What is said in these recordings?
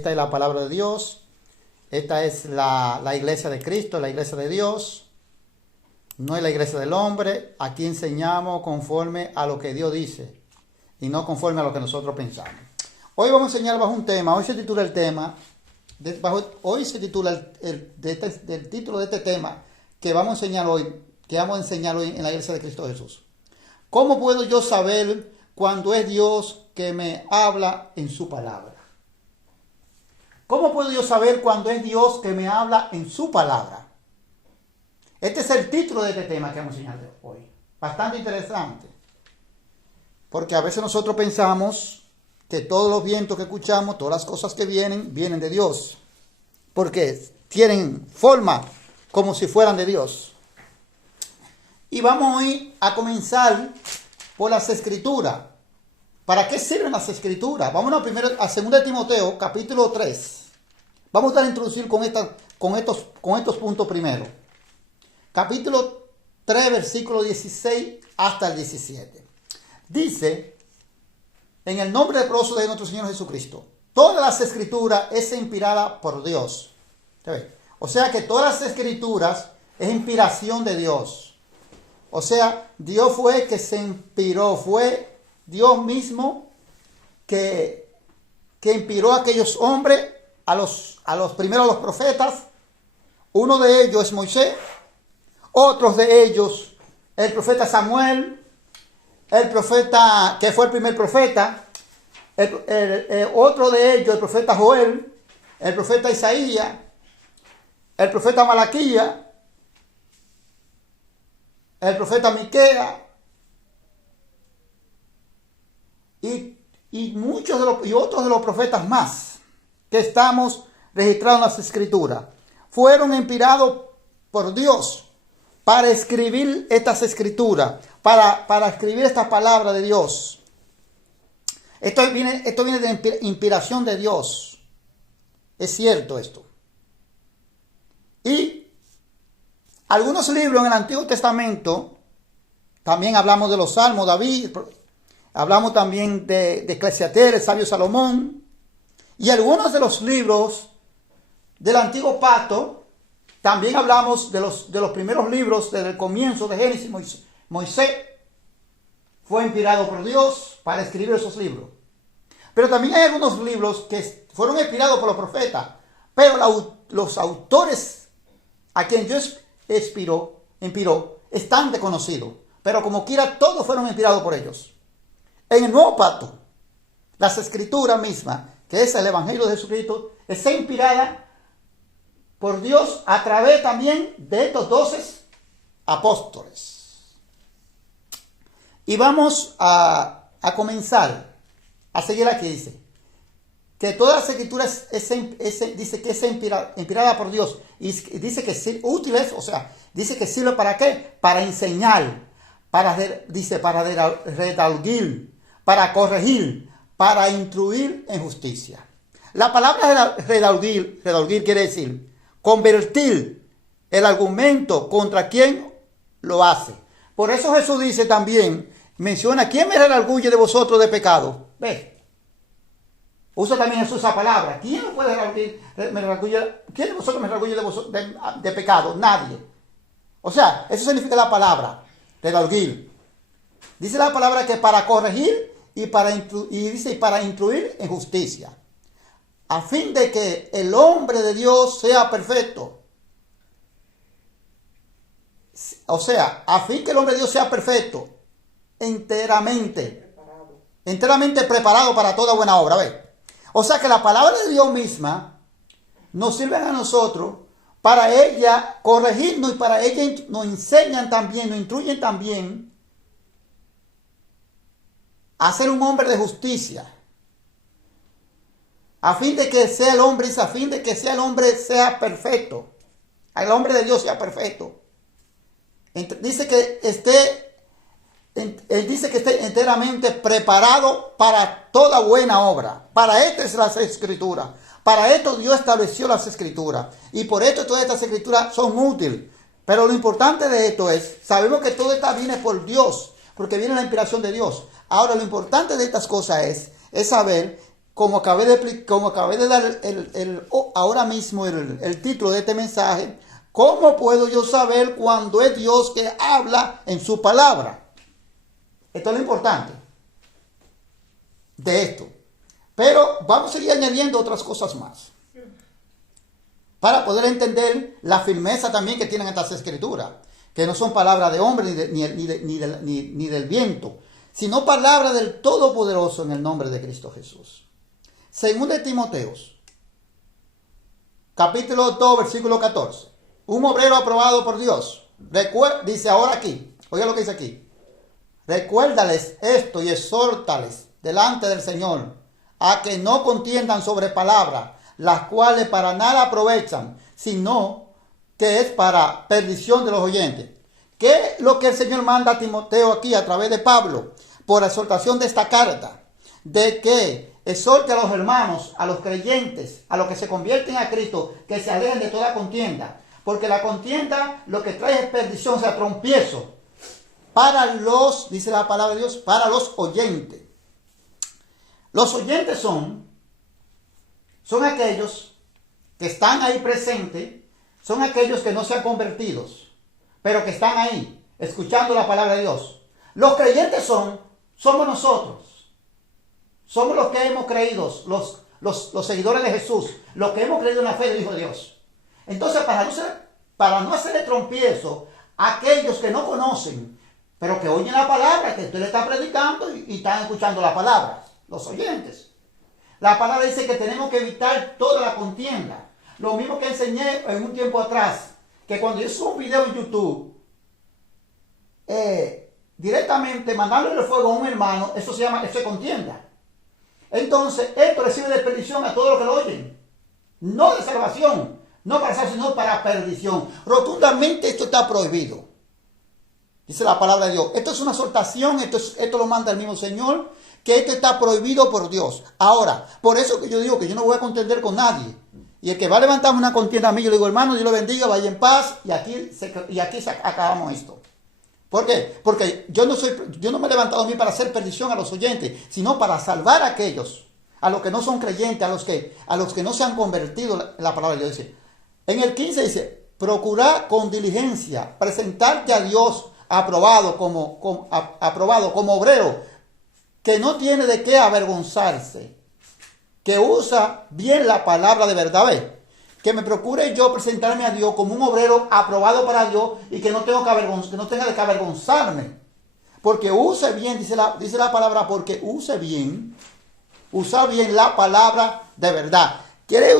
Esta es la palabra de Dios. Esta es la iglesia de Cristo, la iglesia de Dios. No es la iglesia del hombre. Aquí enseñamos conforme a lo que Dios dice y no conforme a lo que nosotros pensamos. Hoy vamos a enseñar bajo un tema. Hoy se titula el tema. Hoy se titula el título de este tema que vamos a enseñar hoy, en la iglesia de Cristo Jesús. ¿Cómo puedo yo saber cuando es Dios que me habla en su palabra? ¿Cómo puedo yo saber cuando es Dios que me habla en su palabra? Este es el título de este tema que vamos a enseñar hoy. Bastante interesante. Porque a veces nosotros pensamos que todos los vientos que escuchamos, todas las cosas que vienen de Dios. Porque tienen forma como si fueran de Dios. Y vamos hoy a comenzar por las Escrituras. ¿Para qué sirven las Escrituras? Vámonos primero a 2 Timoteo, capítulo 3. Vamos a introducir con estos puntos primero. Capítulo 3, versículo 16 hasta el 17. Dice, en el nombre poderoso de nuestro Señor Jesucristo, todas las Escrituras es inspirada por Dios. O sea que todas las Escrituras es inspiración de Dios. O sea, Dios fue el que se inspiró, fue Dios mismo que inspiró a aquellos hombres, a los primeros los profetas. Uno de ellos es Moisés, otros de ellos el profeta Samuel, el profeta que fue el primer profeta, otro de ellos el profeta Joel, el profeta Isaías, el profeta Malaquías, el profeta Miqueas y otros de los profetas más que estamos registrados en las Escrituras fueron inspirados por Dios para escribir estas Escrituras, para escribir esta palabra de Dios. Esto viene de inspiración de Dios. Es cierto esto. Y algunos libros en el Antiguo Testamento, también hablamos de los Salmos, David, hablamos también de Eclesiastés, el sabio Salomón, y algunos de los libros del Antiguo Pacto, también hablamos de los primeros libros desde el comienzo de Génesis. Moisés fue inspirado por Dios para escribir esos libros. Pero también hay algunos libros que fueron inspirados por los profetas, pero los autores a quien Dios inspiró están desconocidos. Pero como quiera, todos fueron inspirados por ellos. En el Nuevo Pacto, las Escrituras mismas, que es el Evangelio de Jesucristo, está inspirada por Dios a través también de estos 12 apóstoles. Y vamos a comenzar a seguir aquí. Dice que todas las Escrituras dice que es inspirada por Dios. Y dice que es útiles, o sea, dice que sirve para qué? Para enseñar, para redarguir, para corregir, para instruir en justicia. La palabra redarguir quiere decir convertir el argumento contra quien lo hace. Por eso Jesús dice también, menciona, ¿quién me redarguye de vosotros de pecado? Ve. Usa también Jesús esa palabra. ¿Quién me puede redarguir? ¿Quién de vosotros me redarguye de pecado? Nadie. O sea, eso significa la palabra redarguir. Dice la palabra que para corregir y para instruir en justicia, a fin de que el hombre de Dios sea perfecto. O sea, a fin que el hombre de Dios sea perfecto, enteramente preparado para toda buena obra. ¿Ve? O sea que la palabra de Dios misma nos sirve a nosotros para ella corregirnos y para ella nos enseñan también, nos instruyen también a ser un hombre de justicia, a fin de que sea el hombre sea perfecto, el hombre de Dios sea perfecto. Dice que esté enteramente preparado para toda buena obra. Para esto es las Escrituras. Para esto Dios estableció las Escrituras. Y por esto todas estas Escrituras son útiles. Pero lo importante de esto es, sabemos que todo esto viene por Dios, porque viene la inspiración de Dios. Ahora lo importante de estas cosas es saber como acabé de dar ahora mismo el título de este mensaje, ¿cómo puedo yo saber cuando es Dios que habla en su palabra? Esto es lo importante de esto. Pero vamos a seguir añadiendo otras cosas más, para poder entender la firmeza también que tienen estas escrituras, que no son palabras de hombre ni del viento, sino palabras del Todopoderoso en el nombre de Cristo Jesús. Según de Timoteos, capítulo 2, versículo 14. Un obrero aprobado por Dios. Dice ahora aquí, oiga lo que dice aquí. Recuérdales esto y exhórtales delante del Señor a que no contiendan sobre palabras, las cuales para nada aprovechan, sino que es para perdición de los oyentes. ¿Qué es lo que el Señor manda a Timoteo aquí a través de Pablo? Por exhortación de esta carta, de que exhorte a los hermanos, a los creyentes, a los que se convierten a Cristo, que se alejen de toda contienda. Porque la contienda lo que trae es perdición, o sea, trompiezo. Para los, dice la palabra de Dios, para los oyentes. Los oyentes son aquellos que están ahí presentes, son aquellos que no se han convertido, pero que están ahí, escuchando la palabra de Dios. Los creyentes somos nosotros. Somos los que hemos creído, los seguidores de Jesús, los que hemos creído en la fe del Hijo de Dios. Entonces, para no hacerle trompiezo a aquellos que no conocen, pero que oyen la palabra, que usted le está predicando y están escuchando la palabra, los oyentes. La palabra dice que tenemos que evitar toda la contienda. Lo mismo que enseñé en un tiempo atrás, que cuando yo subo un video en YouTube, directamente mandándole fuego a un hermano, eso es contienda. Entonces, esto recibe de perdición a todos los que lo oyen. No de salvación, no para salvación, sino para perdición. Rotundamente esto está prohibido. Dice la palabra de Dios. Esto es una exhortación, esto lo manda el mismo Señor, que esto está prohibido por Dios. Ahora, por eso que yo digo que yo no voy a contender con nadie. Y el que va a levantar una contienda a mí, yo le digo, hermano, Dios lo bendiga, vaya en paz, y aquí acabamos esto. ¿Por qué? Porque yo no me he levantado a mí para hacer perdición a los oyentes, sino para salvar a aquellos, a los que no son creyentes, a los que no se han convertido en la palabra de Dios. Dice, en el 15 dice, procurar con diligencia, presentarte a Dios aprobado como obrero, que no tiene de qué avergonzarse, que usa bien la palabra de verdad. ¿Ves? Que me procure yo presentarme a Dios como un obrero aprobado para Dios y que no tenga de qué avergonzarme. Porque use bien, dice la palabra, porque use bien, usar bien la palabra de verdad. Quiere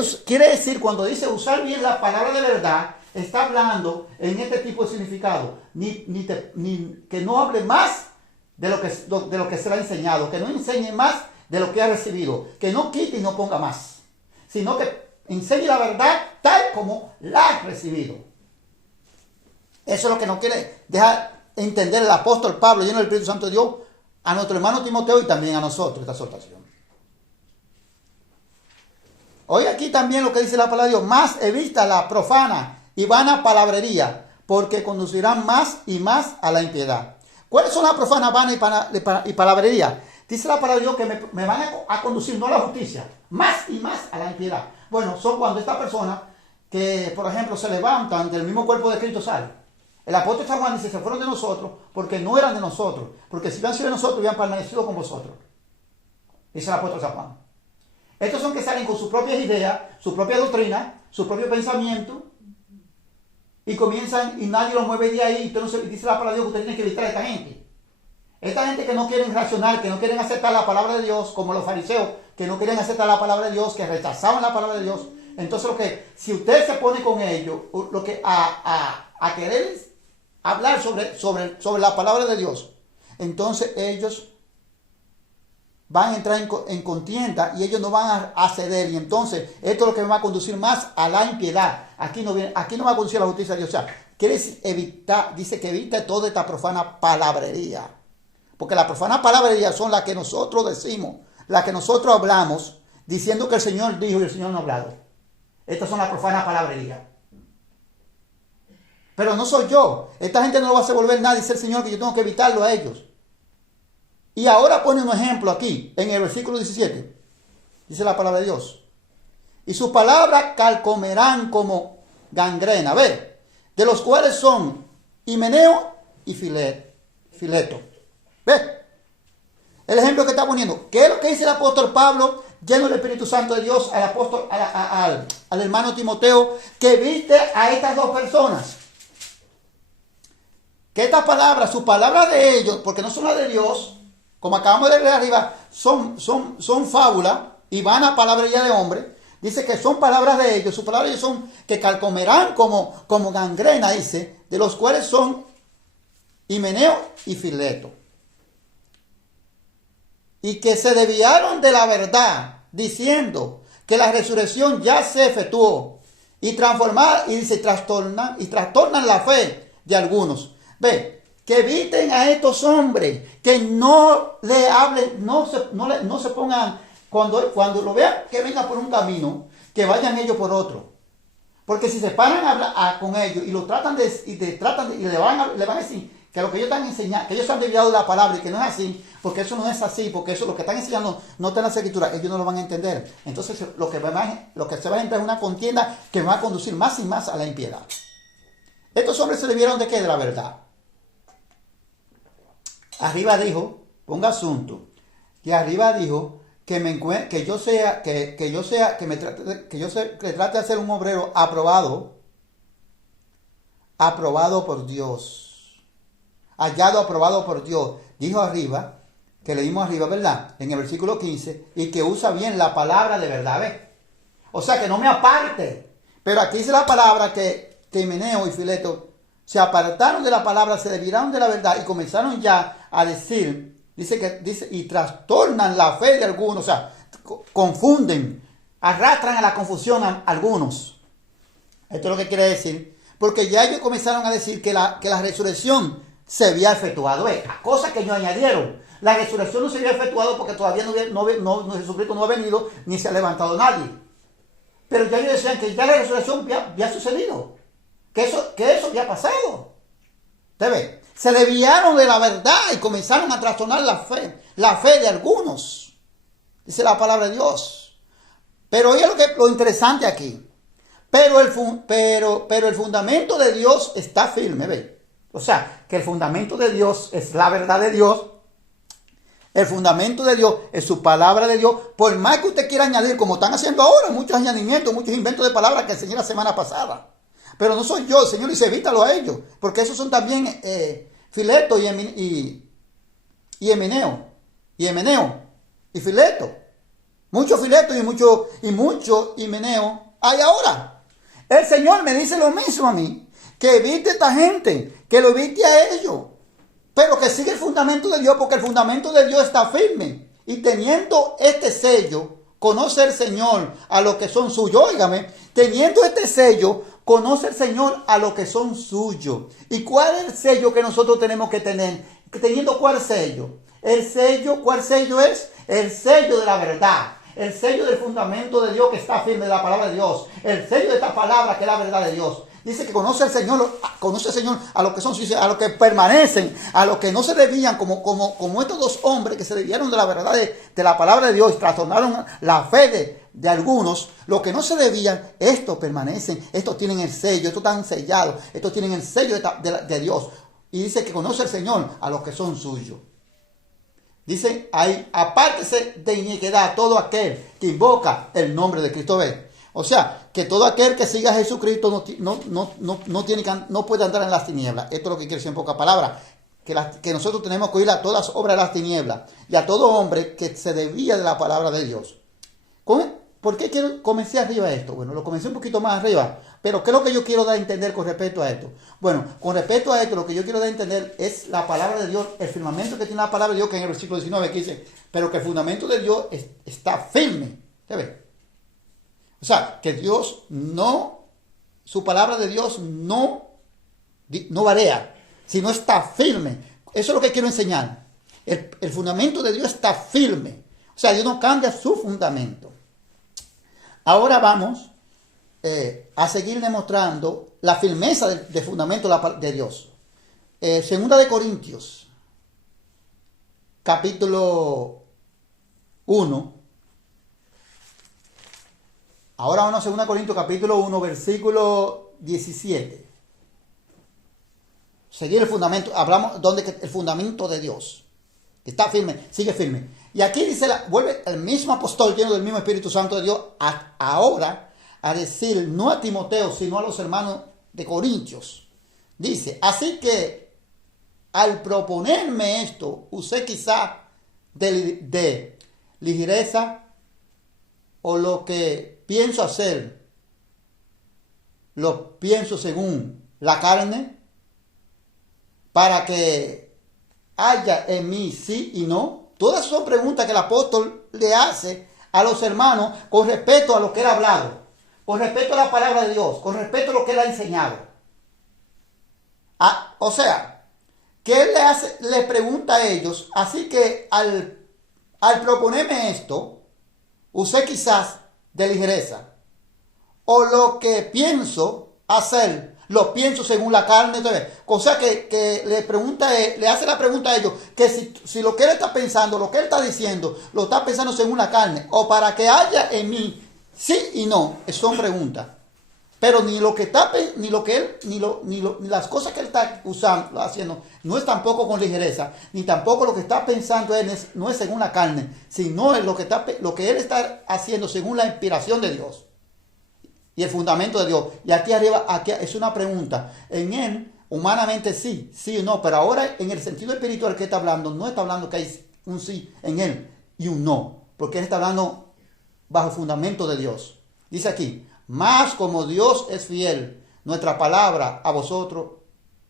decir, cuando dice usar bien la palabra de verdad, está hablando en este tipo de significado. Que no hable más de lo que se le ha enseñado, que no enseñe más de lo que ha recibido, que no quite y no ponga más, sino que enseñe la verdad tal como la ha recibido. Eso es lo que nos quiere dejar entender el apóstol Pablo, lleno del Espíritu Santo de Dios, a nuestro hermano Timoteo y también a nosotros, esta exhortación. Hoy aquí también lo que dice la palabra de Dios, más evita la profana y vana palabrería, porque conducirán más y más a la impiedad. ¿Cuáles son las profanas, vanas y palabrería? Dice la palabra de Dios que me van a conducir no a la justicia, más y más a la impiedad. Bueno, son cuando esta persona que, por ejemplo, se levantan del mismo cuerpo de Cristo sale. El apóstol San Juan dice, se fueron de nosotros porque no eran de nosotros, porque si hubieran sido de nosotros, hubieran permanecido con vosotros. Dice el apóstol San Juan. Estos son que salen con sus propias ideas, su propia doctrina, su propio pensamiento, y comienzan y nadie los mueve de ahí. Entonces dice la palabra de Dios que usted tiene que evitar a esta gente. Esta gente que no quieren racionar, que no quieren aceptar la palabra de Dios, como los fariseos, que no quieren aceptar la palabra de Dios, que rechazaban la palabra de Dios. Entonces si usted se pone con ellos, a querer hablar sobre la palabra de Dios, entonces ellos van a entrar en contienda y ellos no van a ceder. Y entonces esto es lo que me va a conducir más a la impiedad. Aquí no va a conducir a la justicia de Dios. O sea, dice que evite toda esta profana palabrería. Porque la profana palabrería son las que nosotros decimos, las que nosotros hablamos, diciendo que el Señor dijo y el Señor no ha hablado. Estas son las profanas palabrerías. Pero no soy yo. Esta gente no lo va a hacer volver nada, dice el Señor, que yo tengo que evitarlo a ellos. Y ahora pone un ejemplo aquí, en el versículo 17. dice la palabra de Dios. Y sus palabras calcomerán como gangrena, ve, de los cuales son Himeneo y Fileto. Ve, el ejemplo que está poniendo. ¿Qué es lo que dice el apóstol Pablo, lleno del Espíritu Santo de Dios, al apóstol, al hermano Timoteo, que viste a estas dos personas? Que estas palabras, sus palabras de ellos, porque no son las de Dios, como acabamos de leer arriba, son fábulas y van a palabrería de hombre. Dice que son palabras de ellos, sus palabras de ellos son que calcomerán como gangrena, dice, de los cuales son Himeneo y Fileto. Y que se desviaron de la verdad, diciendo que la resurrección ya se efectuó y trastornan la fe de algunos. Ve, que eviten a estos hombres, que no le hablen, no se pongan, cuando lo vean que venga por un camino, que vayan ellos por otro. Porque si se paran a hablar con ellos y lo tratan y le van a decir que lo que ellos están enseñando, que ellos se han desviado de la palabra y que no es así, porque eso no es así, porque eso lo que están enseñando no está en la escritura, ellos no lo van a entender. Entonces lo que se va a entrar es una contienda que va a conducir más y más a la impiedad. Estos hombres se desviaron de qué? De la verdad. Arriba dijo, ponga asunto, que arriba dijo que le trate de ser un obrero aprobado por Dios. Hallado aprobado por Dios. Dijo arriba, que leímos arriba, ¿verdad? En el versículo 15, y que usa bien la palabra de verdad, ¿ves? O sea, que no me aparte. Pero aquí dice la palabra que Himeneo y Fileto se apartaron de la palabra, se desviaron de la verdad y comenzaron ya a decir, dice, y trastornan la fe de algunos, o sea, confunden, arrastran a la confusión a algunos. Esto es lo que quiere decir, porque ya ellos comenzaron a decir que la resurrección se había efectuado, cosa que ellos añadieron. La resurrección no se había efectuado porque todavía Jesucristo no ha venido ni se ha levantado nadie. Pero ya ellos decían que ya la resurrección había sucedido, que eso había pasado. ¿Usted ve? Se desviaron de la verdad y comenzaron a trastornar la fe de algunos. Dice la palabra de Dios. Pero oye lo interesante aquí. Pero el fundamento de Dios está firme, ¿ve? O sea, que el fundamento de Dios es la verdad de Dios. El fundamento de Dios es su palabra de Dios. Por más que usted quiera añadir, como están haciendo ahora, muchos añadimientos, muchos inventos de palabras que enseñé la semana pasada. Pero no soy yo, el Señor dice, evítalo a ellos. Porque esos son también Fileto y Himeneo. Y Fileto. Muchos Fileto y mucho Himeneo hay ahora. El Señor me dice lo mismo a mí. Que evite a esta gente, que lo evite a ellos, pero que siga el fundamento de Dios, porque el fundamento de Dios está firme. Y teniendo este sello, conoce el Señor a los que son suyos. Óigame, teniendo este sello, conoce el Señor a los que son suyos. ¿Y cuál es el sello que nosotros tenemos que tener? ¿Teniendo cuál sello? ¿Cuál sello es? El sello de la verdad. El sello del fundamento de Dios que está firme, de la palabra de Dios. El sello de esta palabra que es la verdad de Dios. Dice que conoce al Señor a los que son suyos, a los que permanecen, a los que no se desvían, como estos dos hombres que se desviaron de la verdad de la palabra de Dios y trastornaron la fe de algunos. Los que no se desvían, estos permanecen, estos tienen el sello, estos están sellados, estos tienen el sello de Dios. Y dice que conoce al Señor a los que son suyos. Dice ahí, apártese de iniquidad todo aquel que invoca el nombre de Cristo. Ve. O sea, que todo aquel que siga a Jesucristo no puede andar en las tinieblas. Esto es lo que quiere decir en pocas palabras. Que nosotros tenemos que oír a todas obras de las tinieblas y a todo hombre que se desvía de la palabra de Dios. ¿Por qué comencé arriba esto? Bueno, lo comencé un poquito más arriba. Pero ¿qué es lo que yo quiero dar a entender con respecto a esto? Bueno, con respecto a esto, lo que yo quiero dar a entender es la palabra de Dios, el fundamento que tiene la palabra de Dios, que en el versículo 19 que dice, pero que el fundamento de Dios está firme. ¿Se ve? O sea, que su palabra de Dios no varía, sino está firme. Eso es lo que quiero enseñar. El fundamento de Dios está firme. O sea, Dios no cambia su fundamento. Ahora vamos a seguir demostrando la firmeza del fundamento de Dios. Segunda de Corintios, capítulo 1. Ahora vamos a 2 Corintios capítulo 1, versículo 17. Seguir el fundamento, hablamos donde el fundamento de Dios está firme, sigue firme. Y aquí dice, vuelve el mismo apóstol lleno del mismo Espíritu Santo de Dios ahora a decir, no a Timoteo, sino a los hermanos de Corintios. Dice, así que al proponerme esto, usé quizá de ligereza o lo que pienso hacer, lo pienso según la carne, para que haya en mí sí y no. Todas son preguntas que el apóstol le hace a los hermanos con respecto a lo que él ha hablado, con respecto a la palabra de Dios, con respecto a lo que él ha enseñado. O sea, que él le pregunta a ellos, así que al proponerme esto, usé quizás de ligereza, o lo que pienso hacer, lo pienso según la carne. O sea que le hace la pregunta a ellos, que si lo que él está pensando, lo que él está diciendo, lo está pensando según la carne, o para que haya en mí sí y no, son preguntas. Pero ni lo que está, ni lo que él, ni las cosas que él está usando, haciendo, no es tampoco con ligereza, ni tampoco lo que está pensando él no es según la carne, sino es lo que él está haciendo según la inspiración de Dios y el fundamento de Dios. Y aquí arriba, aquí es una pregunta. En él, humanamente sí o no, pero ahora en el sentido espiritual que está hablando, no está hablando que hay un sí en él y un no, porque él está hablando bajo el fundamento de Dios. Dice aquí, más como Dios es fiel, nuestra palabra a vosotros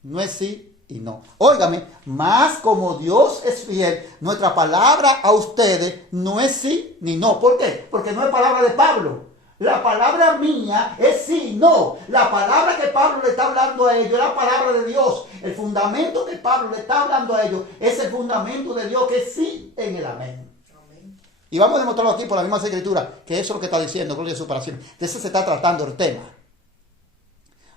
no es sí y no. Óigame, más como Dios es fiel, nuestra palabra a ustedes no es sí ni no. ¿Por qué? Porque no es palabra de Pablo. La palabra mía es sí y no. La palabra que Pablo le está hablando a ellos es la palabra de Dios. El fundamento que Pablo le está hablando a ellos es el fundamento de Dios, que es sí en el amén. Y vamos a demostrarlo aquí por la misma escritura, que eso es lo que está diciendo, gloria a su para siempre. De eso se está tratando el tema.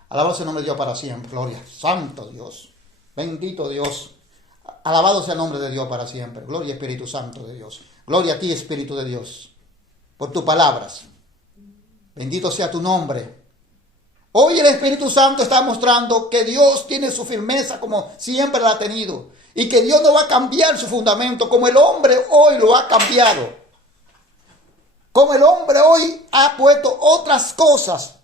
Alabado sea el nombre de Dios para siempre, gloria. Santo Dios, bendito Dios. Alabado sea el nombre de Dios para siempre. Gloria Espíritu Santo de Dios. Gloria a ti, Espíritu de Dios, por tus palabras. Bendito sea tu nombre. Hoy el Espíritu Santo está mostrando que Dios tiene su firmeza como siempre la ha tenido. Y que Dios no va a cambiar su fundamento como el hombre hoy lo ha cambiado. Como el hombre hoy ha puesto otras cosas.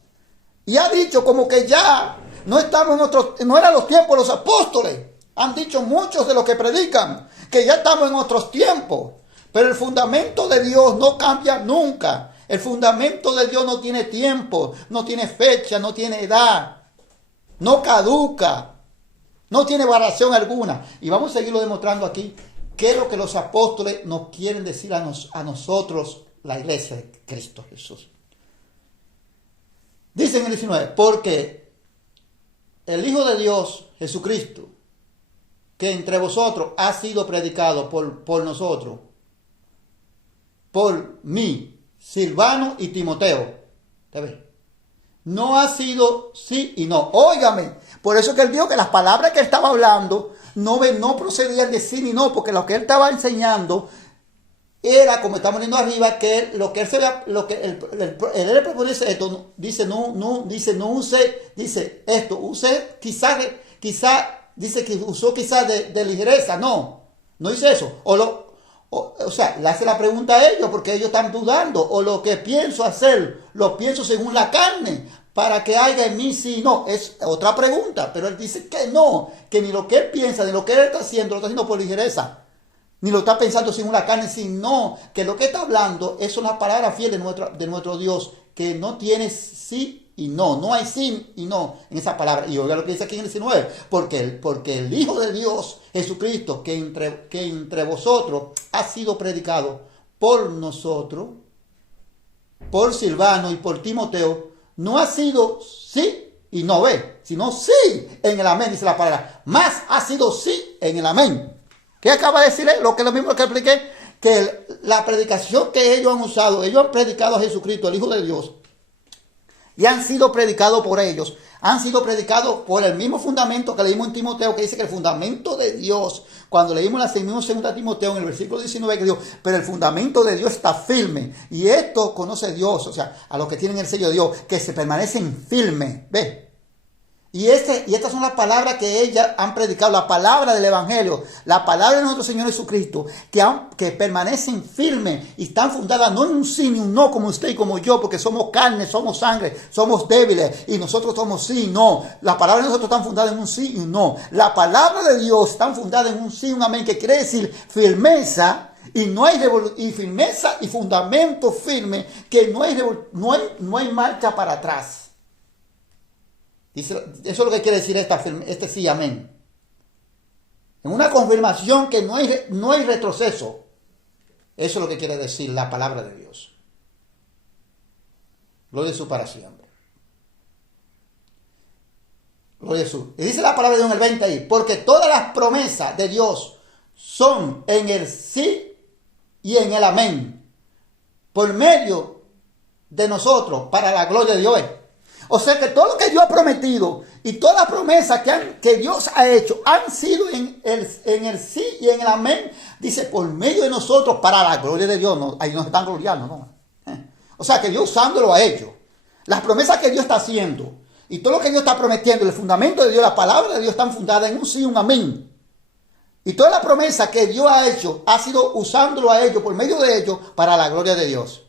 Y ha dicho como que ya no estamos no eran los tiempos de los apóstoles. Han dicho muchos de los que predican que ya estamos en otros tiempos. Pero el fundamento de Dios no cambia nunca. El fundamento de Dios no tiene tiempo, no tiene fecha, no tiene edad, no caduca, no tiene variación alguna. Y vamos a seguirlo demostrando aquí, qué es lo que los apóstoles nos quieren decir a nosotros, la iglesia de Cristo Jesús. Dice en el 19, porque el Hijo de Dios, Jesucristo, que entre vosotros ha sido predicado por nosotros, por mí, Silvano y Timoteo, no ha sido sí y no. Óigame, por eso que él dijo que las palabras que él estaba hablando no procedían de sí ni no, porque lo que él estaba enseñando era, como estamos viendo arriba, que lo que él se vea, lo que él le propone esto, dice no use, dice esto, use quizá dice que usó quizás de ligereza, no dice eso, o sea, le hace la pregunta a ellos porque ellos están dudando, o lo que pienso hacer, lo pienso según la carne, para que haya en mí sí, no, es otra pregunta, pero él dice que no, que ni lo que él piensa, ni lo que él está haciendo, lo está haciendo por ligereza, ni lo está pensando según la carne, sino que lo que está hablando es una palabra fiel de nuestro Dios, que no tiene sí y no hay sí y no en esa palabra. Y oiga lo que dice aquí en el 19, porque el Hijo de Dios, Jesucristo, que entre vosotros ha sido predicado por nosotros, por Silvano y por Timoteo, no ha sido sí y no sino sí en el amén, dice la palabra. Más ha sido sí en el amén. ¿Qué acaba de decirle? Lo que es lo mismo que expliqué, que la predicación que ellos han usado, ellos han predicado a Jesucristo, el Hijo de Dios, y han sido predicados por ellos. han sido predicados por el mismo fundamento que leímos en Timoteo, que dice que el fundamento de Dios, cuando leímos la segunda Timoteo en el versículo 19, que dijo, pero el fundamento de Dios está firme, y esto conoce Dios, o sea, a los que tienen el sello de Dios, que se permanecen firmes, ¿ves? Y estas son las palabras que ellas han predicado, la palabra del Evangelio, la palabra de nuestro Señor Jesucristo, que permanecen firmes y están fundadas no en un sí ni un no como usted y como yo, porque somos carne, somos sangre, somos débiles y nosotros somos sí y no. La palabra de nosotros están fundadas en un sí y un no. La palabra de Dios está fundada en un sí y un amén, que quiere decir firmeza. Y no hay firmeza y fundamento firme, que no hay marcha para atrás. Eso es lo que quiere decir este sí, amén. En una confirmación que no hay retroceso. Eso es lo que quiere decir la palabra de Dios. Gloria a Jesús para siempre. Gloria a Jesús. Y dice la palabra de Dios en el 20 ahí. Porque todas las promesas de Dios son en el sí y en el amén. Por medio de nosotros, para la gloria de Dios. O sea que todo lo que Dios ha prometido y todas las promesas que Dios ha hecho han sido en el sí y en el amén. Dice, por medio de nosotros, para la gloria de Dios. No, ahí nos están gloriando, ¿no? O sea que Dios usándolo ha hecho. Las promesas que Dios está haciendo y todo lo que Dios está prometiendo, el fundamento de Dios, la palabra de Dios están fundadas en un sí y un amén. Y toda la promesa que Dios ha hecho, ha sido usándolo a ellos, por medio de ellos, para la gloria de Dios.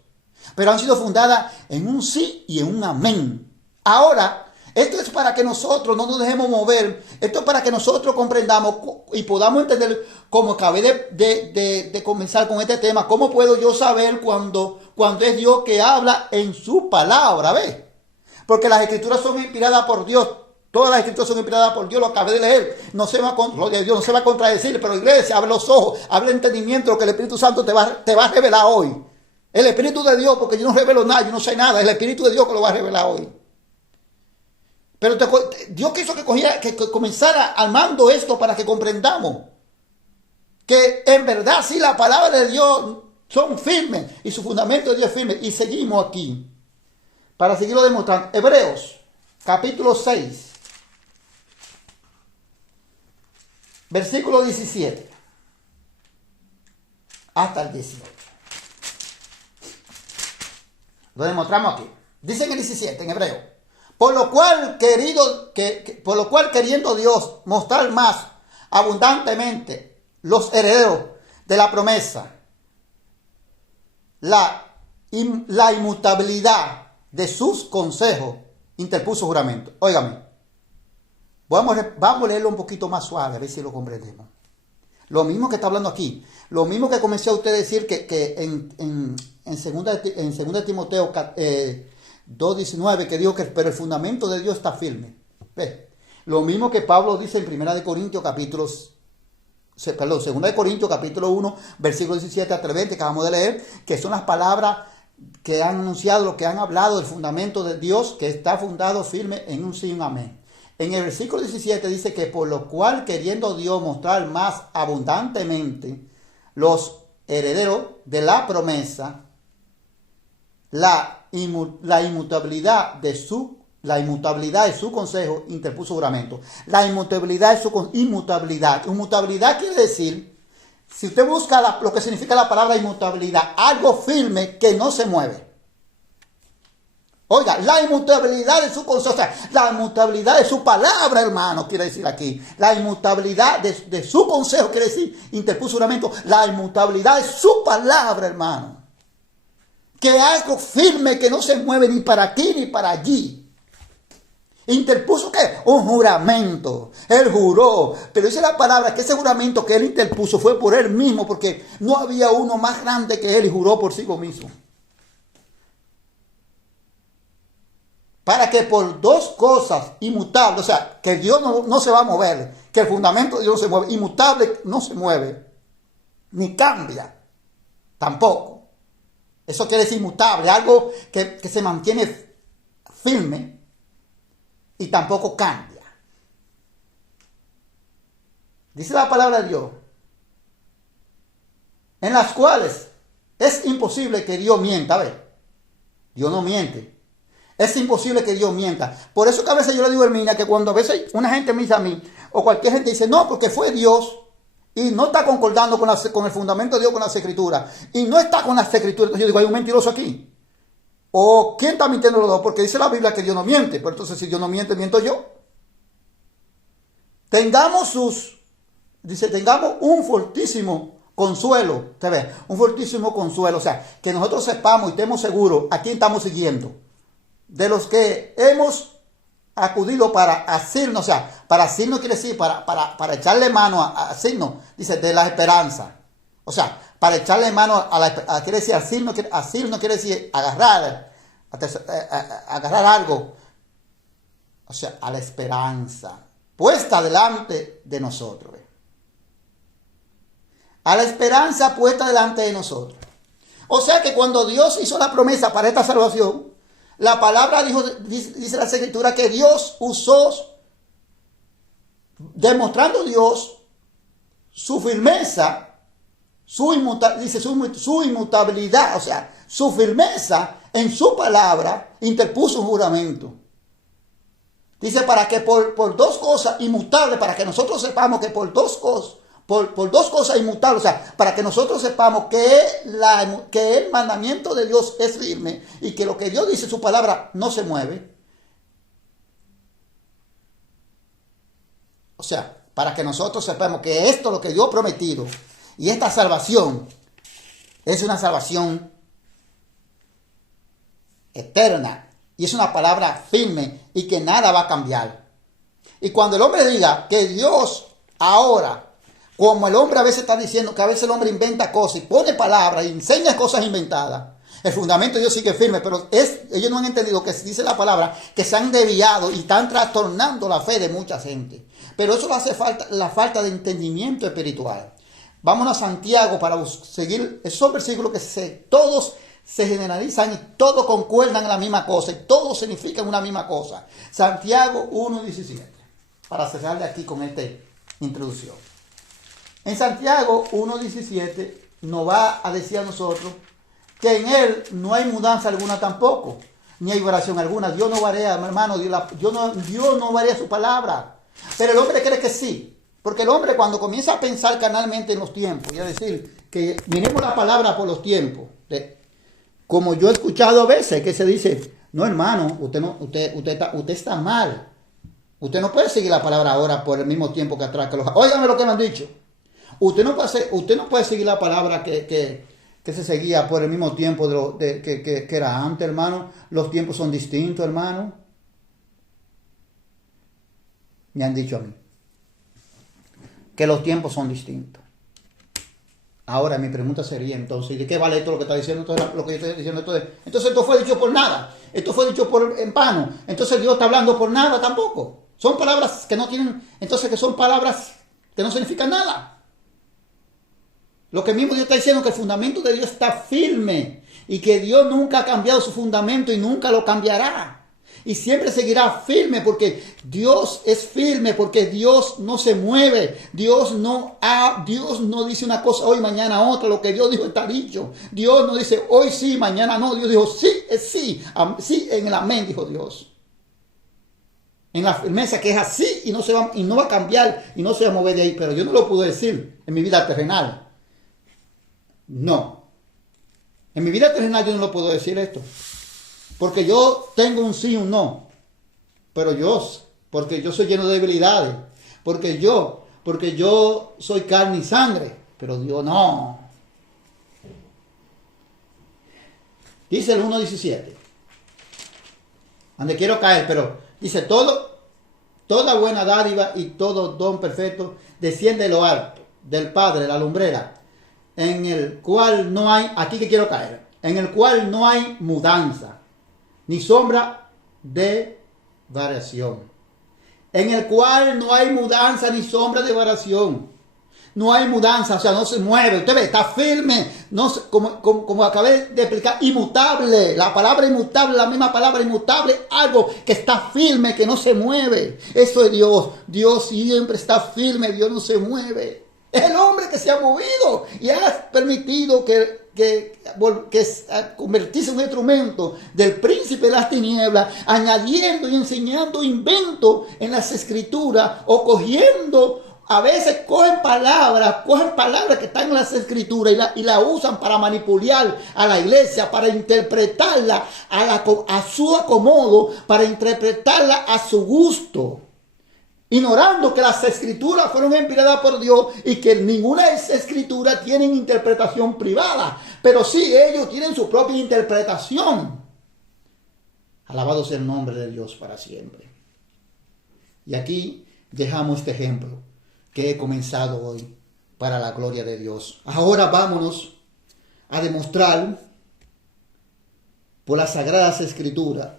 Pero han sido fundadas en un sí y en un amén. Ahora, esto es para que nosotros no nos dejemos mover. Esto es para que nosotros comprendamos y podamos entender, como acabé de comenzar con este tema, cómo puedo yo saber cuando es Dios que habla en su palabra, ¿ves? Porque las escrituras son inspiradas por Dios. Todas las escrituras son inspiradas por Dios, lo acabé de leer. No se va a contradecir, pero iglesia, abre los ojos, abre el entendimiento, lo que el Espíritu Santo te va a revelar hoy. El Espíritu de Dios, porque yo no revelo nada, yo no sé nada, es el Espíritu de Dios que lo va a revelar hoy. Pero Dios quiso que comenzara armando esto para que comprendamos que en verdad sí la palabra de Dios son firmes y su fundamento de Dios es firme. Y seguimos aquí para seguirlo demostrando. Hebreos capítulo 6, versículo 17 hasta el 18. Lo demostramos aquí. Dice en el 17 en hebreo. Por lo cual queriendo Dios mostrar más abundantemente los herederos de la promesa, la inmutabilidad de sus consejos, interpuso juramento. Óigame, vamos a leerlo un poquito más suave, a ver si lo comprendemos. Lo mismo que está hablando aquí, lo mismo que comencé a usted decir que en 2 Timoteo 2:19, que dijo que pero el fundamento de Dios está firme. ¿Ves? Lo mismo que Pablo dice en 2 Corintios capítulo 1, versículo 17 hasta el 20, que acabamos de leer, que son las palabras que han anunciado, lo que han hablado del fundamento de Dios, que está fundado firme en un sí y un amén. En el versículo 17 dice que por lo cual queriendo Dios mostrar más abundantemente los herederos de la promesa, la inmutabilidad de su consejo, interpuso juramento. La inmutabilidad es su inmutabilidad. Inmutabilidad quiere decir, si usted busca lo que significa la palabra inmutabilidad, algo firme que no se mueve. Oiga, la inmutabilidad de su consejo, o sea, la inmutabilidad de su palabra, hermano, quiere decir aquí. La inmutabilidad de su consejo, quiere decir, interpuso juramento. La inmutabilidad de su palabra, hermano. Que algo firme que no se mueve ni para aquí ni para allí. ¿Interpuso qué? Un juramento. Él juró. Pero dice la palabra que ese juramento que él interpuso fue por él mismo, porque no había uno más grande que él y juró por sí mismo. Para que por dos cosas inmutables, o sea, que Dios no se va a mover, que el fundamento de Dios no se mueve, inmutable no se mueve, ni cambia, tampoco. Eso quiere decir inmutable, algo que se mantiene firme y tampoco cambia. Dice la palabra de Dios, en las cuales es imposible que Dios mienta. A ver, Dios no miente. Es imposible que Dios mienta. Por eso que a veces yo le digo a Herminia que cuando a veces una gente me dice a mí, o cualquier gente dice, no, porque fue Dios, y no está concordando con el fundamento de Dios, con las escrituras, y no está con las escrituras, entonces yo digo, hay un mentiroso aquí. O ¿quién está mintiendo los dos? Porque dice la Biblia que Dios no miente, pero entonces si Dios no miente, miento yo. Tengamos un fortísimo consuelo, usted ve, un fortísimo consuelo, o sea, que nosotros sepamos y estemos seguros a quién estamos siguiendo. De los que hemos acudido para asirnos, o sea, para asirnos quiere decir, para echarle mano a asirnos, dice, de la esperanza. O sea, para echarle mano quiere decir, asirnos quiere decir agarrar algo, o sea, a la esperanza, puesta delante de nosotros. A la esperanza puesta delante de nosotros. O sea que cuando Dios hizo la promesa para esta salvación, la palabra dice la Escritura que Dios usó, demostrando Dios su firmeza, su inmutabilidad, o sea, su firmeza en su palabra, interpuso un juramento. Dice para que por dos cosas inmutables, para que nosotros sepamos que por dos cosas inmutables, o sea, para que nosotros sepamos que el mandamiento de Dios es firme y que lo que Dios dice, su palabra, no se mueve. O sea, para que nosotros sepamos que esto, lo que Dios ha prometido, y esta salvación, es una salvación eterna, y es una palabra firme, y que nada va a cambiar. Y cuando el hombre diga que Dios ahora, como el hombre a veces está diciendo que a veces el hombre inventa cosas y pone palabras y enseña cosas inventadas, el fundamento de Dios sigue firme, pero ellos no han entendido que dice la palabra que se han desviado y están trastornando la fe de mucha gente. Pero eso le hace falta la falta de entendimiento espiritual. Vámonos a Santiago para seguir esos versículos que todos se generalizan y todos concuerdan en la misma cosa y todos significan una misma cosa. Santiago 1:17, para cerrar de aquí con esta introducción. En Santiago 1:17 nos va a decir a nosotros que en Él no hay mudanza alguna tampoco, ni hay variación alguna. Dios no varía, hermano, Dios no varía su palabra. Pero el hombre cree que sí, porque el hombre cuando comienza a pensar carnalmente en los tiempos, y a decir que miremos la palabra por los tiempos, como yo he escuchado a veces que se dice, no hermano, usted está mal. Usted no puede seguir la palabra ahora por el mismo tiempo que atrás. Óigame lo que me han dicho. Usted no puede seguir la palabra que se seguía por el mismo tiempo que era antes, hermano. Los tiempos son distintos, hermano. Me han dicho a mí que los tiempos son distintos. Ahora mi pregunta sería entonces, ¿de qué vale esto lo que está diciendo? Entonces, lo que yo estoy diciendo entonces esto fue dicho por nada. Esto fue dicho en vano. Entonces Dios está hablando por nada tampoco. Son palabras que no tienen, entonces que son palabras que no significan nada. Lo que mismo Dios está diciendo es que el fundamento de Dios está firme y que Dios nunca ha cambiado su fundamento y nunca lo cambiará. Y siempre seguirá firme porque Dios es firme, porque Dios no se mueve. Dios no dice una cosa hoy, mañana otra. Lo que Dios dijo está dicho. Dios no dice hoy sí, mañana no. Dios dijo sí, es sí. Sí en el amén, dijo Dios. En la firmeza que es así y no va a cambiar y no se va a mover de ahí. Pero yo no lo puedo decir en mi vida terrenal. No. En mi vida terrenal yo no lo puedo decir esto. Porque yo tengo un sí y un no. Pero porque yo soy lleno de debilidades. Porque yo soy carne y sangre. Pero Dios no. Dice el 1:17. Donde quiero caer, pero dice toda buena dádiva y todo don perfecto desciende de lo alto, del Padre, de la lumbrera, en el cual no hay, aquí que quiero caer, en el cual no hay mudanza, ni sombra de variación. En el cual no hay mudanza ni sombra de variación. No hay mudanza, o sea, no se mueve. Usted ve, está firme, como acabé de explicar, inmutable. La palabra inmutable, la misma palabra inmutable, algo que está firme, que no se mueve. Eso es Dios. Dios siempre está firme, Dios no se mueve. Es el hombre que se ha movido y ha permitido que convertirse en un instrumento del príncipe de las tinieblas, añadiendo y enseñando inventos en las escrituras, o cogiendo, a veces cogen palabras que están en las escrituras y la usan para manipular a la iglesia, para interpretarla a su acomodo, para interpretarla a su gusto, ignorando que las escrituras fueron inspiradas por Dios y que ninguna de esas escrituras tienen interpretación privada, pero sí ellos tienen su propia interpretación. Alabado sea el nombre de Dios para siempre. Y aquí dejamos este ejemplo que he comenzado hoy para la gloria de Dios. Ahora vámonos a demostrar por las sagradas escrituras.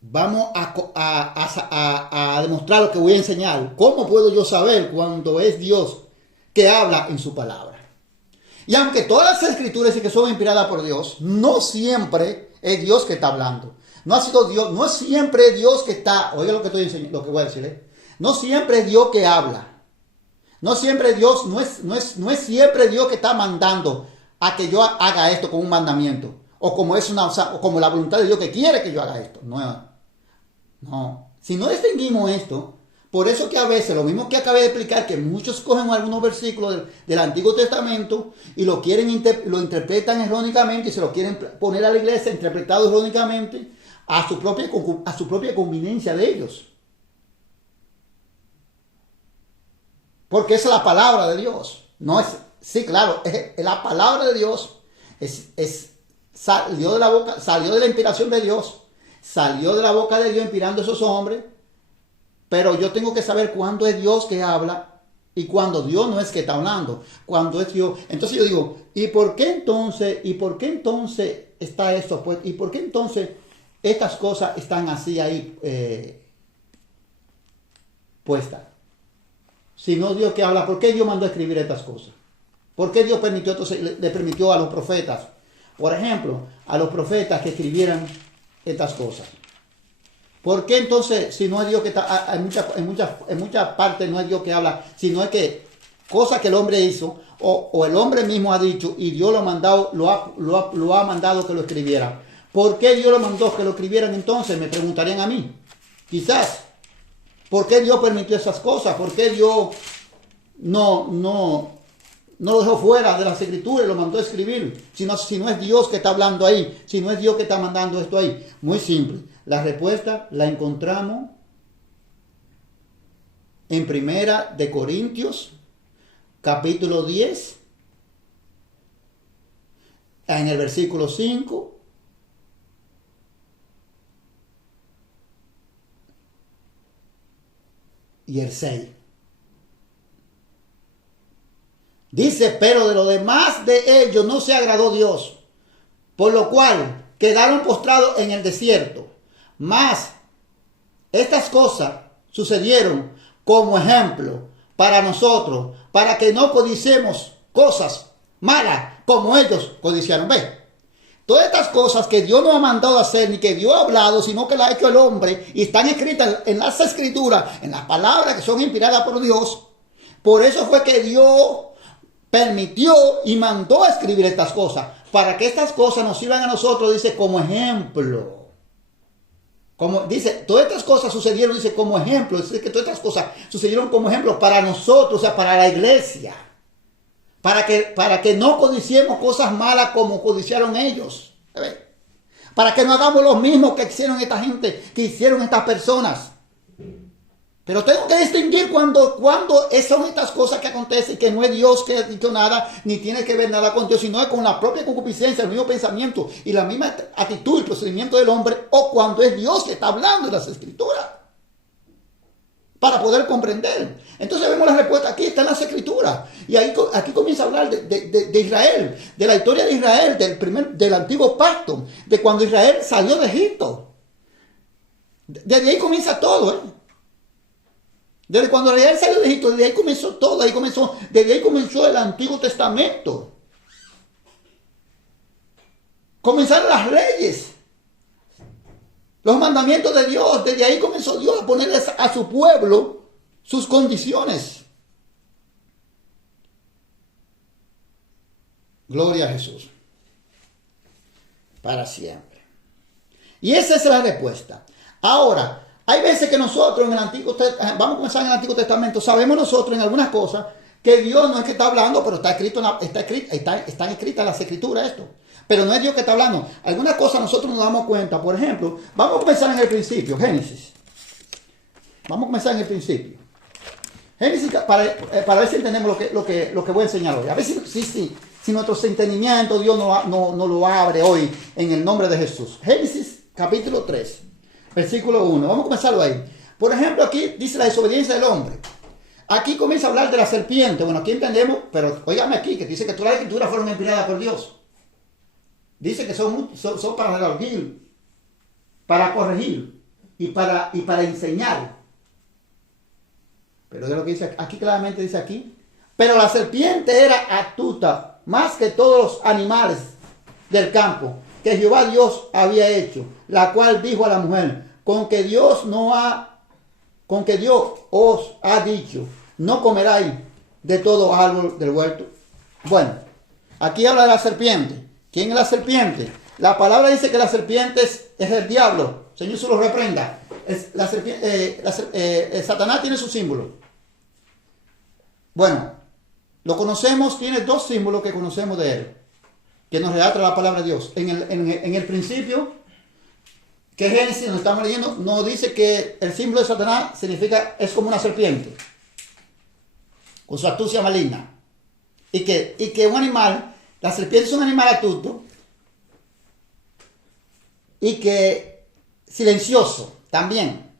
Vamos a demostrar lo que voy a enseñar. ¿Cómo puedo yo saber cuando es Dios que habla en su palabra? Y aunque todas las escrituras que son inspiradas por Dios, no siempre es Dios que está hablando. No ha sido Dios, no es siempre Dios que está, oiga lo que estoy enseñando, lo que voy a decirle. No siempre es Dios que habla. No siempre Dios, no es siempre Dios que está mandando a que yo haga esto como un mandamiento. O como o como la voluntad de Dios que quiere que yo haga esto. No. Si no distinguimos esto, por eso que a veces, lo mismo que acabé de explicar, que muchos cogen algunos versículos del Antiguo Testamento y lo interpretan erróneamente y se lo quieren poner a la iglesia interpretado erróneamente a su propia conveniencia de ellos. Porque es la palabra de Dios. No es, sí, claro, es la palabra de Dios. Salió de la inspiración de Dios. Salió de la boca de Dios inspirando a esos hombres. Pero yo tengo que saber cuándo es Dios que habla y cuándo Dios no es que está hablando. Cuando es Dios. Entonces yo digo, ¿y por qué entonces está esto? Pues, ¿y por qué entonces estas cosas están así ahí puestas? Si no Dios que habla, ¿por qué Dios mandó a escribir estas cosas? ¿Por qué Dios le permitió a los profetas, por ejemplo, a los profetas que escribieran estas cosas? ¿Por qué entonces, si no es Dios que está, en muchas partes no es Dios que habla, sino es que cosas que el hombre hizo, o el hombre mismo ha dicho, y Dios lo ha mandado que lo escribiera? ¿Por qué Dios lo mandó que lo escribieran entonces? Me preguntarían a mí. Quizás. ¿Por qué Dios permitió esas cosas? ¿Por qué Dios no lo dejó fuera de las escrituras y lo mandó a escribir? Si no es Dios que está hablando ahí, si no es Dios que está mandando esto ahí. Muy simple. La respuesta la encontramos en Primera de Corintios, capítulo 10, en el versículo 5. Y el 6. Dice, pero de lo demás de ellos no se agradó Dios, por lo cual quedaron postrados en el desierto. Mas estas cosas sucedieron como ejemplo para nosotros, para que no codiciemos cosas malas como ellos codiciaron. Ve, todas estas cosas que Dios no ha mandado a hacer, ni que Dios ha hablado, sino que las ha hecho el hombre, y están escritas en las escrituras, en las palabras que son inspiradas por Dios. Por eso fue que Dios permitió y mandó a escribir estas cosas, para que estas cosas nos sirvan a nosotros, dice, como ejemplo. Como dice, todas estas cosas sucedieron, dice, como ejemplo. Dice que todas estas cosas sucedieron como ejemplo para nosotros, o sea, para la iglesia. Para que no codiciemos cosas malas como codiciaron ellos. Para que no hagamos lo mismo que hicieron esta gente, que hicieron estas personas. Pero tengo que distinguir cuando son estas cosas que acontecen, que no es Dios que ha dicho nada, ni tiene que ver nada con Dios, sino es con la propia concupiscencia, el mismo pensamiento y la misma actitud y procedimiento del hombre, o cuando es Dios que está hablando en las escrituras. Para poder comprender. Entonces vemos la respuesta aquí, está en las escrituras. Y aquí comienza a hablar de Israel, de la historia de Israel, del antiguo pacto, de cuando Israel salió de Egipto. Desde ahí comienza todo, Desde cuando Israel salió de Egipto, desde ahí comenzó todo, desde ahí comenzó el Antiguo Testamento. Comenzaron las leyes, los mandamientos de Dios. Desde ahí comenzó Dios a ponerles a su pueblo sus condiciones. Gloria a Jesús. Para siempre. Y esa es la respuesta. Ahora, hay veces que nosotros en el Antiguo Testamento, vamos a comenzar en el Antiguo Testamento, sabemos nosotros en algunas cosas que Dios no es que está hablando, pero están escritas las escrituras esto. Pero no es Dios que está hablando. Algunas cosas nosotros nos damos cuenta. Por ejemplo, vamos a comenzar en el principio, Génesis. Vamos a comenzar en el principio. Génesis, para ver si entendemos lo que voy a enseñar hoy. A ver si nuestro entendimiento Dios no lo abre hoy en el nombre de Jesús. Génesis capítulo 3, versículo 1. Vamos a comenzarlo ahí. Por ejemplo, aquí dice la desobediencia del hombre. Aquí comienza a hablar de la serpiente. Bueno, aquí entendemos, pero óigame aquí, que dice que todas las escrituras fueron inspiradas por Dios. Dice que son para redarguir, para corregir y para enseñar. Pero es lo que dice aquí, claramente dice aquí. Pero la serpiente era astuta, más que todos los animales del campo que Jehová Dios había hecho, la cual dijo a la mujer, con que Dios os ha dicho, no comeráis de todo árbol del huerto. Bueno, aquí habla de la serpiente. ¿Quién es la serpiente? La palabra dice que la serpiente es el diablo. Señor se lo reprenda. Satanás tiene su símbolo. Bueno, lo conocemos, tiene dos símbolos que conocemos de él, que nos relata la palabra de Dios. En el principio, que Génesis nos estamos leyendo, nos dice que el símbolo de Satanás es como una serpiente, con su astucia maligna. Y que un animal, la serpiente es un animal astuto, y que silencioso también.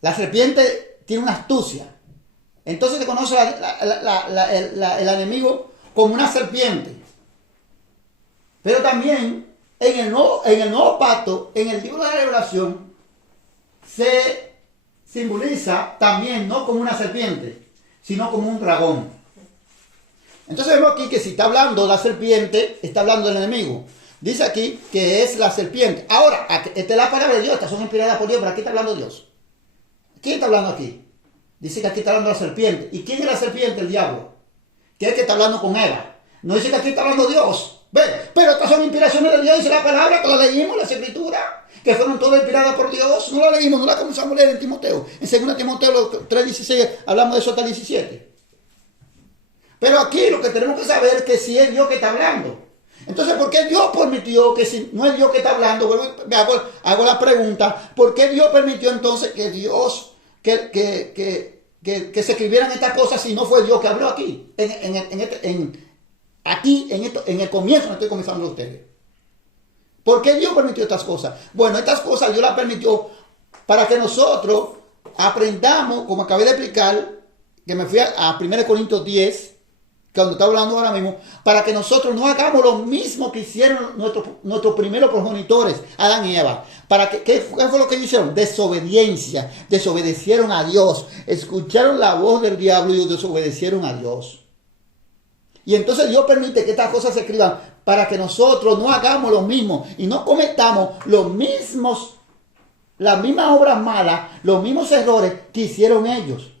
La serpiente tiene una astucia. Entonces se conoce el enemigo como una serpiente. Pero también en el nuevo pacto, en el libro de la Revelación, se simboliza también no como una serpiente, sino como un dragón. Entonces vemos aquí que si está hablando la serpiente, está hablando del enemigo. Dice aquí que es la serpiente. Ahora, esta es la palabra de Dios, estas son inspiradas por Dios, pero aquí está hablando Dios. ¿Quién está hablando aquí? Dice que aquí está hablando la serpiente. ¿Y quién es la serpiente? El diablo. Que es el que está hablando con Eva. No dice que aquí está hablando Dios. ¿Ve? Pero estas son inspiraciones de Dios. Dice la palabra que la leímos, las escrituras, que fueron todas inspiradas por Dios. No la leímos, no la comenzamos a leer en Timoteo. En 2 Timoteo 3:16 hablamos de eso hasta el 17. Pero aquí lo que tenemos que saber es que si es Dios que está hablando. Entonces, ¿por qué Dios permitió que si no es Dios que está hablando? Hago la pregunta. ¿Por qué Dios permitió entonces que Dios... Que se escribieran estas cosas si no fue Dios que habló aquí? En el comienzo, no estoy comenzando a ustedes. ¿Por qué Dios permitió estas cosas? Bueno, estas cosas Dios las permitió para que nosotros aprendamos, como acabé de explicar, que me fui a 1 Corintios 10, cuando está hablando ahora mismo, para que nosotros no hagamos lo mismo que hicieron nuestros primeros progenitores, Adán y Eva. ¿Qué fue lo que hicieron? Desobediencia. Desobedecieron a Dios. Escucharon la voz del diablo y desobedecieron a Dios. Y entonces Dios permite que estas cosas se escriban para que nosotros no hagamos lo mismo y no cometamos las mismas obras malas, los mismos errores que hicieron ellos.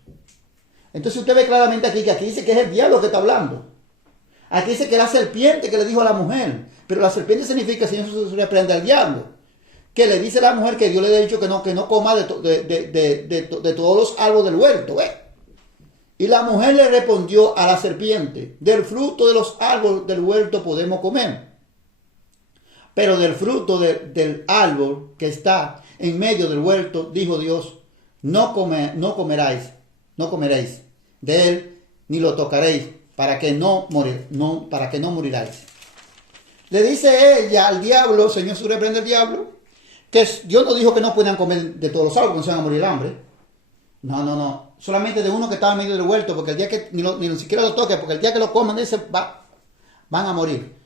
Entonces usted ve claramente aquí que aquí dice que es el diablo que está hablando. Aquí dice que es la serpiente que le dijo a la mujer. Pero la serpiente significa, si eso se reprende al diablo, que le dice a la mujer que Dios le ha dicho que no coma de todos los árboles del huerto. Y la mujer le respondió a la serpiente, del fruto de los árboles del huerto podemos comer. Pero del fruto del árbol que está en medio del huerto, dijo Dios, no comeréis de él, ni lo tocaréis, para que no moriráis. Le dice ella al diablo, Señor, se reprende el diablo, que Dios no dijo que no podían comer de todos los árboles, no se van a morir de hambre. No. Solamente de uno que estaba en medio del huerto, porque el día que ni siquiera lo toque, porque el día que lo coman, dice, van a morir.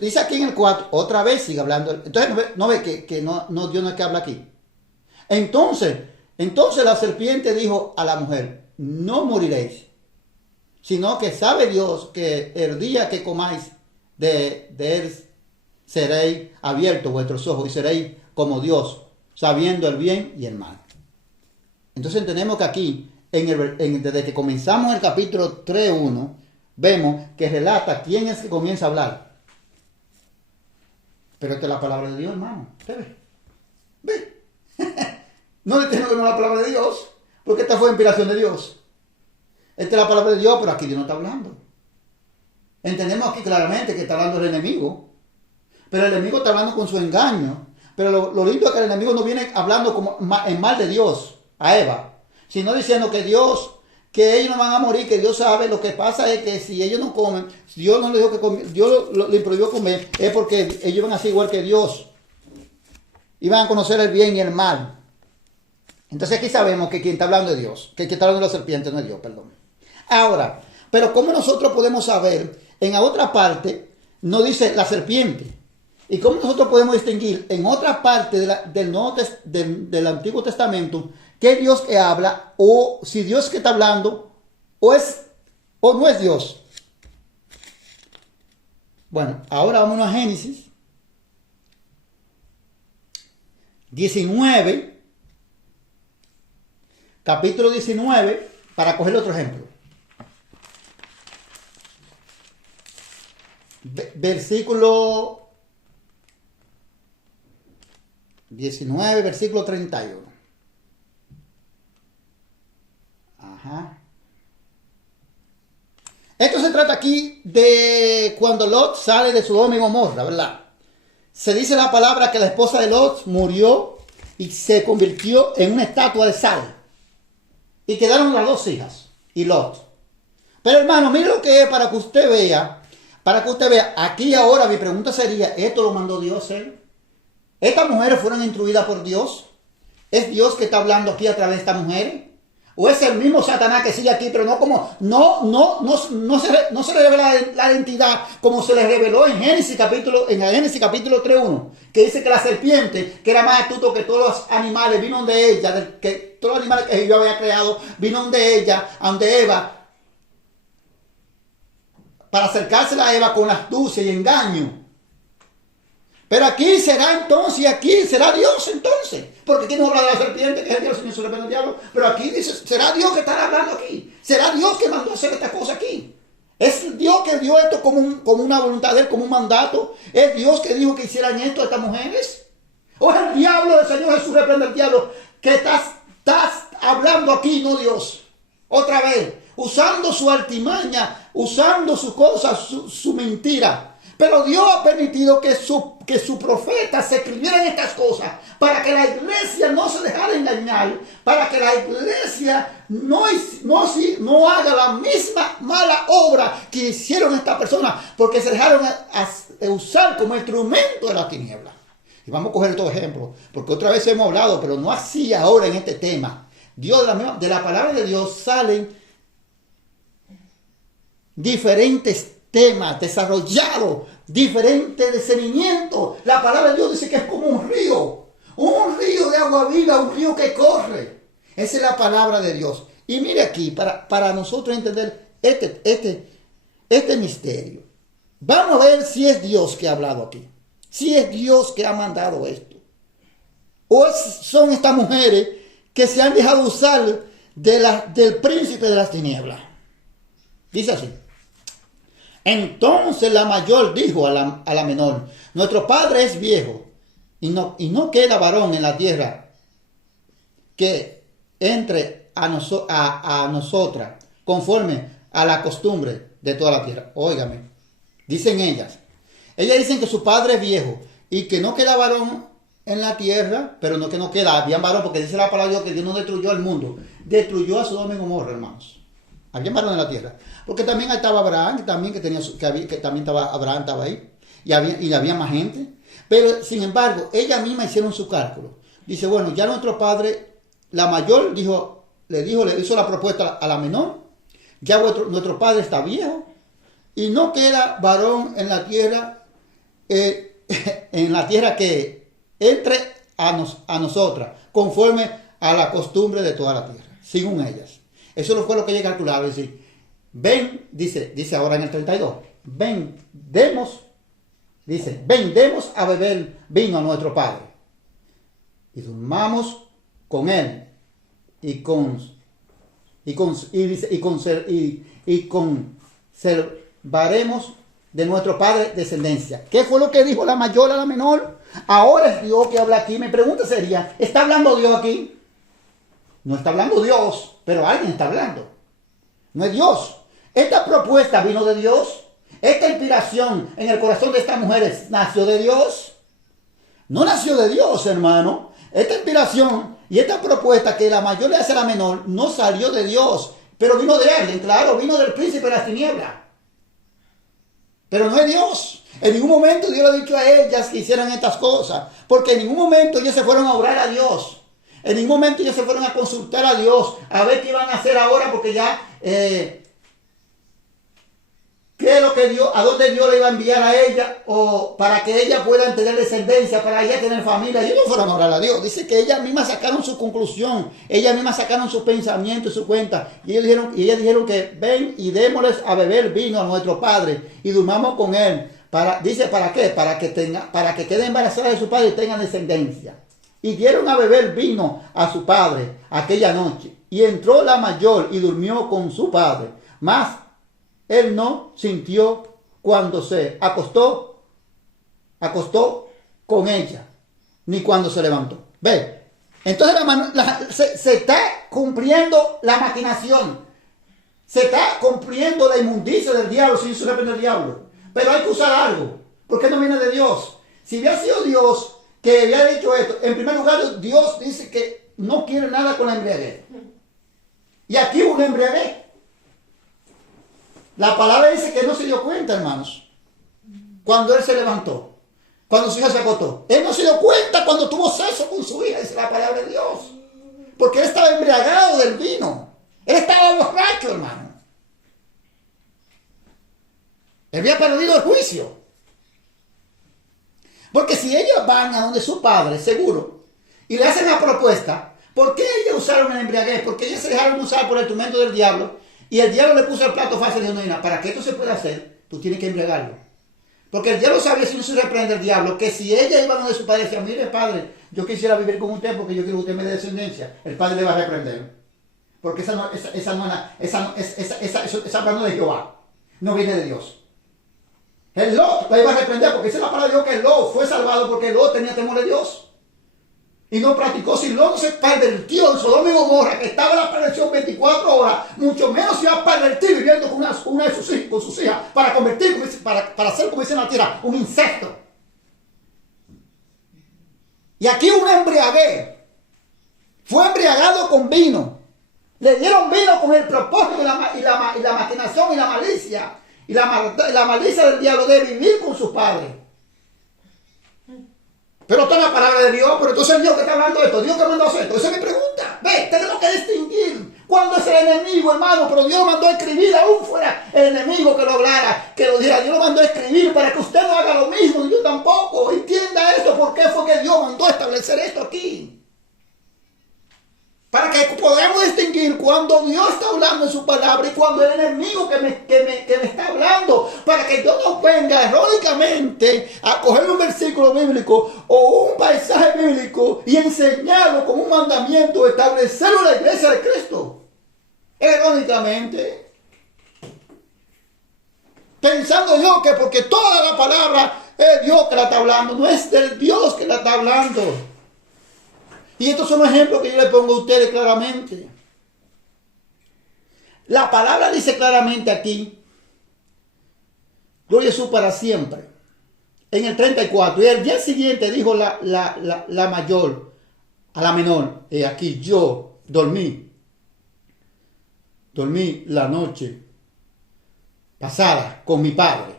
Dice aquí en el 4, otra vez sigue hablando. Entonces no ve que Dios no es que habla aquí. Entonces la serpiente dijo a la mujer, no moriréis, sino que sabe Dios que el día que comáis de él seréis abiertos vuestros ojos y seréis como Dios, sabiendo el bien y el mal. Entonces entendemos que aquí, desde que comenzamos el capítulo 3:1, vemos que relata quién es que comienza a hablar. Pero esta es la palabra de Dios, hermano. ¿Usted ve? ¿Ve? No le tengo que no la palabra de Dios, porque esta fue inspiración de Dios. Esta es la palabra de Dios, pero aquí Dios no está hablando. Entendemos aquí claramente que está hablando el enemigo, pero el enemigo está hablando con su engaño. Pero lo lindo es que el enemigo no viene hablando como en mal de Dios, a Eva, sino diciendo que Dios, que ellos no van a morir, que Dios sabe. Lo que pasa es que si ellos no comen, Dios no les dijo que comer, Dios le prohibió comer, es porque ellos van a ser igual que Dios. Y van a conocer el bien y el mal. Entonces aquí sabemos que quien está hablando es Dios, que quien está hablando de la serpiente no es Dios, perdón. Ahora, pero ¿cómo nosotros podemos saber? En la otra parte no dice la serpiente. ¿Y cómo nosotros podemos distinguir en otra parte del Antiguo Testamento qué Dios que habla, o si Dios que está hablando o no es Dios? Bueno, ahora vámonos a Génesis 19, capítulo 19, para coger otro ejemplo. Versículo 19, versículo 31. Ajá. Esto se trata aquí de cuando Lot sale de Sodoma y Gomorra, ¿verdad? Se dice la palabra que la esposa de Lot murió y se convirtió en una estatua de sal. Y quedaron las dos hijas y Lot. Pero hermano, mire lo que es para que usted vea. Para que usted vea, aquí ahora mi pregunta sería, ¿esto lo mandó Dios él? ¿Estas mujeres fueron instruidas por Dios? ¿Es Dios que está hablando aquí a través de estas mujeres? ¿O es el mismo Satanás que sigue aquí, pero no se le revela la identidad como se le reveló en Génesis capítulo 3:1, que dice que la serpiente, que era más astuto que todos los animales, vino de ella, que todos los animales que Dios había creado, vino de ella, ante Eva, para acercársela a Eva con astucia y engaño. Pero aquí será Dios entonces. Porque aquí no habla de la serpiente, que es el Dios, Señor, se reprende el diablo. Pero aquí dice, será Dios que estará hablando aquí. Será Dios que mandó hacer esta cosa aquí. Es Dios que dio esto como una voluntad de él, como un mandato. Es Dios que dijo que hicieran esto a estas mujeres. O es el diablo del Señor Jesús, reprende el diablo, que estás hablando aquí, no Dios. Otra vez, usando su artimaña, usando su cosa, su mentira. Pero Dios ha permitido que su profeta se escribieran estas cosas para que la iglesia no se dejara engañar, para que la iglesia no haga la misma mala obra que hicieron estas personas, porque se dejaron a usar como instrumento de la tiniebla. Y vamos a coger estos ejemplos, porque otra vez hemos hablado, pero no así ahora en este tema. Dios, de la palabra de Dios salen diferentes temas desarrollados, diferentes discernimientos. La palabra de Dios dice que es como un río de agua viva, un río que corre. Esa es la palabra de Dios. Y mire aquí, para nosotros entender este misterio, vamos a ver si es Dios que ha hablado aquí, si es Dios que ha mandado esto, o son estas mujeres que se han dejado usar del príncipe de las tinieblas. Dice así: entonces la mayor dijo a la menor: nuestro padre es viejo y no queda varón en la tierra que entre a nosotras conforme a la costumbre de toda la tierra. Óigame, dicen ellas dicen que su padre es viejo y que no queda varón en la tierra, pero no que no queda, había varón, porque dice la palabra de Dios que Dios no destruyó el mundo, destruyó a Sodoma y Gomorra, hermanos. Había varón en la tierra, porque también estaba Abraham, que también estaba Abraham, estaba ahí, y había más gente. Pero sin embargo, ellas mismas hicieron su cálculo. Dice, bueno, ya nuestro padre, la mayor le hizo la propuesta a la menor: ya nuestro padre está viejo y no queda varón en la tierra, que entre a nosotras, conforme a la costumbre de toda la tierra, según ellas. Eso no fue lo que ella calculaba. Es decir, ven, dice ahora en el 32, demos a beber vino a nuestro padre y durmamos con él. y conservaremos de nuestro padre descendencia. ¿Qué fue lo que dijo la mayor a la menor? Ahora es Dios que habla aquí. Mi pregunta sería, ¿está hablando Dios aquí? No está hablando Dios, pero alguien está hablando. No es Dios. Esta propuesta vino de Dios. Esta inspiración en el corazón de estas mujeres nació de Dios. No nació de Dios, hermano. Esta inspiración y esta propuesta que la mayor le hace a la menor no salió de Dios, pero vino de alguien, claro, vino del príncipe de las tinieblas. Pero no es Dios. En ningún momento Dios le ha dicho a ellas que hicieran estas cosas, porque en ningún momento ellas se fueron a orar a Dios. En ningún momento ellos se fueron a consultar a Dios, a ver qué iban a hacer ahora, porque ya, qué es lo que Dios, a dónde Dios le iba a enviar a ella, o para que ella pueda tener descendencia, para ella tener familia. Ellos no fueron a orar a Dios. Dice que ellas mismas sacaron su conclusión, ellas mismas sacaron sus pensamientos y su cuenta. Y ellas dijeron que ven y démosles a beber vino a nuestro padre y durmamos con él. Dice, ¿para qué? Para que quede embarazada de su padre y tenga descendencia. Y dieron a beber vino a su padre aquella noche. Y entró la mayor y durmió con su padre. Mas él no sintió cuando se acostó con ella, ni cuando se levantó. Ve, entonces se está cumpliendo la maquinación. Se está cumpliendo la inmundicia del diablo, si se reprende el diablo. Pero hay que usar algo, porque no viene de Dios. Si hubiera sido Dios que había dicho esto, en primer lugar Dios dice que no quiere nada con la embriaguez. Y aquí hubo una embriaguez. La palabra dice que no se dio cuenta, hermanos, cuando él se levantó, cuando su hija se acostó. Él no se dio cuenta cuando tuvo sexo con su hija, dice la palabra de Dios. Porque él estaba embriagado del vino. Él estaba borracho, hermano. Él había perdido el juicio. Porque si ellos van a donde su padre, seguro, y le hacen la propuesta, ¿por qué ellos usaron el embriaguez? Porque ellos se dejaron usar por el instrumento del diablo, y el diablo le puso el plato fácil y dijo, no, para que esto se pueda hacer, tú tienes que embriagarlo. Porque el diablo sabía, si no se reprende el diablo, que si ella iba donde su padre decía, mire padre, yo quisiera vivir con usted porque yo quiero que usted me dé descendencia, el padre le va a reprender. Porque esa no es de Jehová, no viene de Dios. El Lot la iba a reprender porque esa es la palabra de Dios, que el Lot fue salvado porque el Lot tenía temor de Dios. Y no practicó. Si Lot se pervertió en Sodoma y Gomorra, que estaba en la perversión 24 horas, mucho menos se iba a pervertir viviendo con una de sus hijas, para hacer, como dice en la tierra, un insecto. Y aquí un embriaguez. Fue embriagado con vino. Le dieron vino con el propósito y la maquinación y la malicia. Y la malicia del diablo de vivir con sus padres. Pero toda la palabra de Dios, pero entonces el Dios que está hablando de esto, Dios que mandó a hacer esto. Esa es mi pregunta. Ve, tenemos que distinguir cuándo es el enemigo, hermano. Pero Dios lo mandó a escribir, aún fuera el enemigo que lo hablara, que lo dijera. Dios lo mandó a escribir para que usted no haga lo mismo, y yo tampoco. Entienda esto, ¿por qué fue que Dios mandó a establecer esto aquí? Para que podamos distinguir cuando Dios está hablando en su palabra y cuando el enemigo que me está hablando. Para que yo no venga errónicamente a coger un versículo bíblico o un paisaje bíblico y enseñarlo como un mandamiento, establecerlo en la iglesia de Cristo. Errónicamente. Pensando yo que porque toda la palabra es Dios que la está hablando, no es del Dios que la está hablando. Y estos son ejemplos que yo le pongo a ustedes claramente. La palabra dice claramente aquí, gloria a Jesús para siempre. En el 34, y el día siguiente dijo la mayor a la menor, aquí yo dormí la noche pasada con mi padre.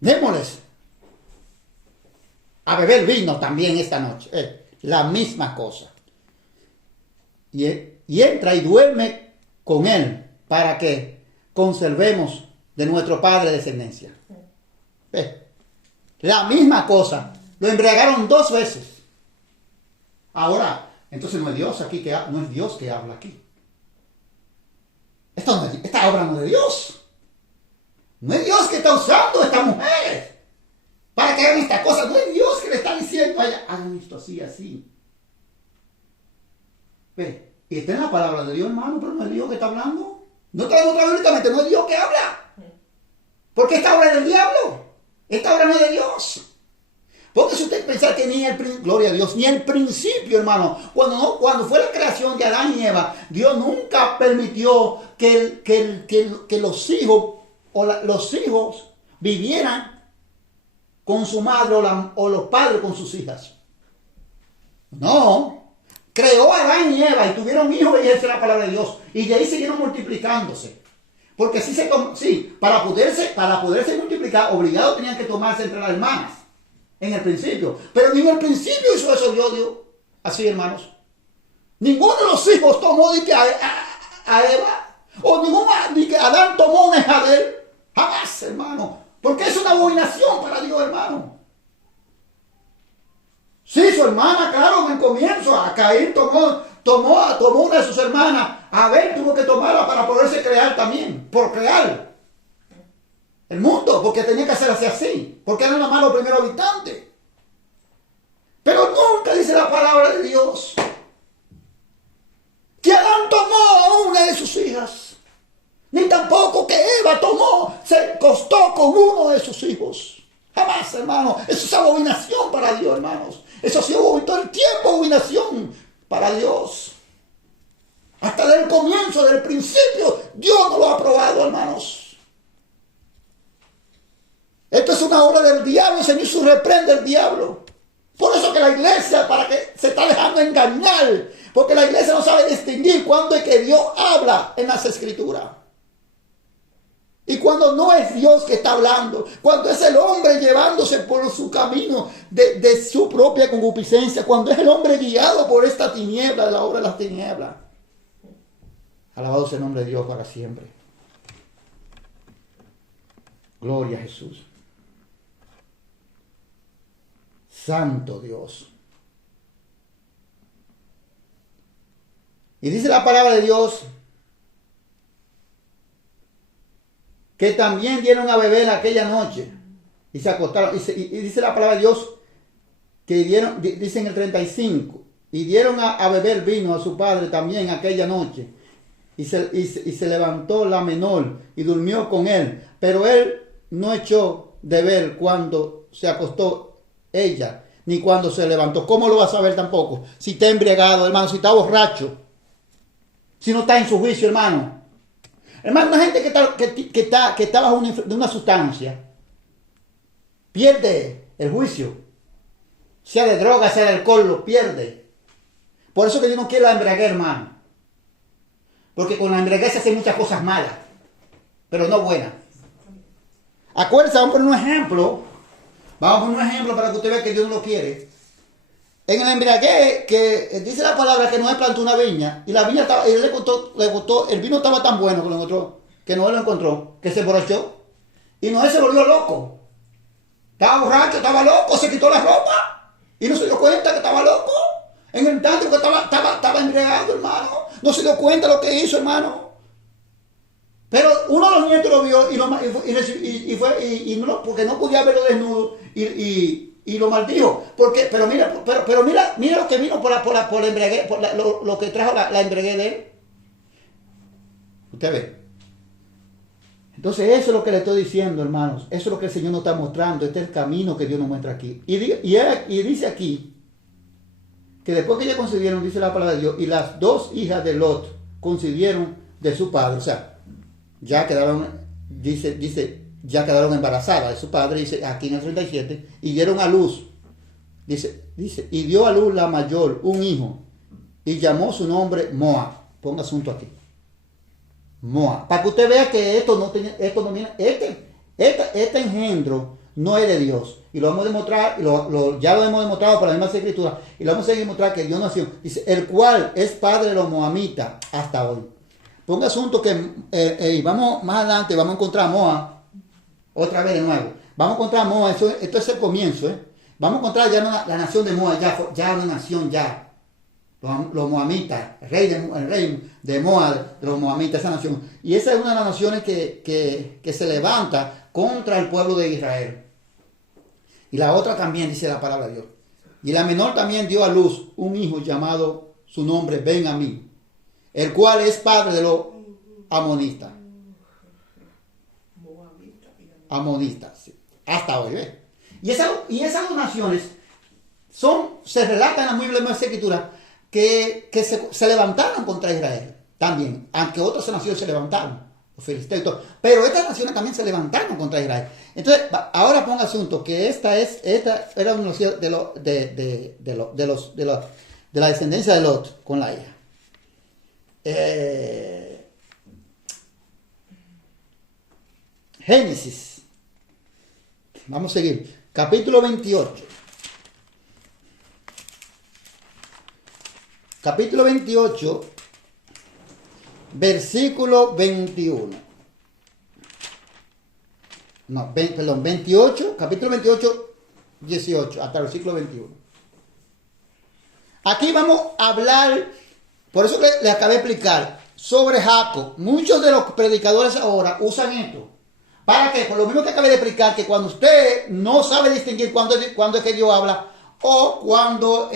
Démosles a beber vino también esta noche. La misma cosa. Y entra y duerme con él para que conservemos de nuestro padre descendencia. La misma cosa. Lo embriagaron 2 veces. Ahora, entonces no es Dios aquí no es Dios que habla aquí. Esta obra no es de Dios. No es Dios que está usando a esta mujer para que hagan esta cosa. No es Dios que le está diciendo, vaya, hagan esto así, así. Ve, y está en la palabra de Dios, hermano, pero no es Dios que está hablando. No está demostrado bíblicamente, no es Dios que habla. Porque esta obra es del diablo. Esta obra no es de Dios. Porque si usted piensa que gloria a Dios, ni el principio, hermano, cuando fue la creación de Adán y Eva, Dios nunca permitió que los hijos los hijos vivieran con su madre o los padres con sus hijas. No. Creó a Adán y Eva y tuvieron hijos, y esa es la palabra de Dios. Y de ahí siguieron multiplicándose. Porque para poderse multiplicar, obligados tenían que tomarse entre las hermanas. En el principio. Pero ni en el principio hizo eso Dios. Así, hermanos. Ninguno de los hijos tomó a Eva. O ni que Adán tomó una hija de él. Jamás, hermano. Porque es una abominación para Dios, hermano. Sí, su hermana, claro, en el comienzo, a Caín tomó una de sus hermanas. Abel tuvo que tomarla para poderse crear también. Por crear el mundo, porque tenía que hacerse así, porque eran nomás los primeros habitantes. Pero nunca dice la palabra de Dios que Adán tomó a una de sus hijas, ni tampoco que Eva se acostó con uno de sus hijos. Jamás, hermano. Eso es abominación para Dios, hermanos. Eso ha sido todo el tiempo abominación para Dios. Hasta del comienzo, del principio, Dios no lo ha aprobado, hermanos. Esto es una obra del diablo, y Señor se reprende el diablo. Por eso que la iglesia, para que se está dejando engañar, porque la iglesia no sabe distinguir cuándo es que Dios habla en las escrituras y cuando no es Dios que está hablando, cuando es el hombre llevándose por su camino de su propia concupiscencia, cuando es el hombre guiado por esta tiniebla, de la obra de las tinieblas. Alabado sea el nombre de Dios para siempre. Gloria a Jesús. Santo Dios. Y dice la palabra de Dios que también dieron a beber aquella noche y se acostaron. Y dice la palabra de Dios que dice en el 35, y dieron a beber vino a su padre también aquella noche. Y se levantó la menor y durmió con él, pero él no echó de ver cuando se acostó ella, ni cuando se levantó. ¿Cómo lo va a saber tampoco? Si está embriagado, hermano, si está borracho, si no está en su juicio, hermano. Hermano, una gente que está bajo una sustancia pierde el juicio. Sea de droga, sea de alcohol, lo pierde. Por eso que yo no quiero la embriaguez, hermano. Porque con la embriaguez se hacen muchas cosas malas, pero no buenas. Acuérdense, vamos a poner un ejemplo. Vamos a poner un ejemplo para que usted vea que Dios no lo quiere. En el embriaguez, que dice la palabra que Noé plantó una viña, y la viña estaba, y él le gustó, el vino estaba tan bueno que Noé lo encontró, que se emborrachó. Y Noé se volvió loco. Estaba borracho, estaba loco, se quitó la ropa y no se dio cuenta que estaba loco. En el instante que estaba embriagado, hermano. No se dio cuenta de lo que hizo, hermano. Pero uno de los nietos lo vio porque no podía verlo desnudo y lo maldijo. Pero mira lo que vino por la embriaguez, lo que trajo la embriaguez de él. Usted ve. Entonces eso es lo que le estoy diciendo, hermanos. Eso es lo que el Señor nos está mostrando. Este es el camino que Dios nos muestra aquí. Y dice aquí que después que ellos concedieron, dice la palabra de Dios, y las dos hijas de Lot concedieron de su padre. O sea, ya quedaron, ya quedaron embarazadas de su padre, dice aquí en el 37, y dieron a luz. Dice, y dio a luz la mayor un hijo, y llamó su nombre Moab. Ponga asunto aquí. Moab. Para que usted vea que este engendro no es de Dios. Y lo vamos a demostrar, ya lo hemos demostrado por la misma escritura, y lo vamos a demostrar que Dios nació. Dice, el cual es padre de los moabitas hasta hoy. Ponga asunto que vamos más adelante, vamos a encontrar a Moab otra vez de nuevo. Vamos a encontrar a Moab, esto es el comienzo. Vamos a encontrar ya la nación de Moab, ya una nación ya. Los moabitas, el rey de Moab, de los moabitas, esa nación. Y esa es una de las naciones que se levanta contra el pueblo de Israel. Y la otra también dice la palabra de Dios. Y la menor también dio a luz un hijo llamado su nombre, ven a mí, el cual es padre de los amonitas. Amonistas, sí. Hasta hoy, ¿ves? Y esas dos naciones se relatan en la Biblia, en las Escrituras, que se levantaron contra Israel también, aunque otras naciones se levantaron, los filisteos y todo, pero estas naciones también se levantaron contra Israel. Entonces, ahora ponga asunto que esta era una nación de la descendencia de Lot con la hija. Génesis. Vamos a seguir. Capítulo 28. Capítulo 28, versículo 21. No, perdón, 28, capítulo 28, 18, hasta el versículo 21. Aquí vamos a hablar, por eso le acabé de explicar, sobre Jacob. Muchos de los predicadores ahora usan esto. ¿Para qué? Por lo mismo que acabé de explicar, que cuando usted no sabe distinguir cuándo es que Dios habla, o cuando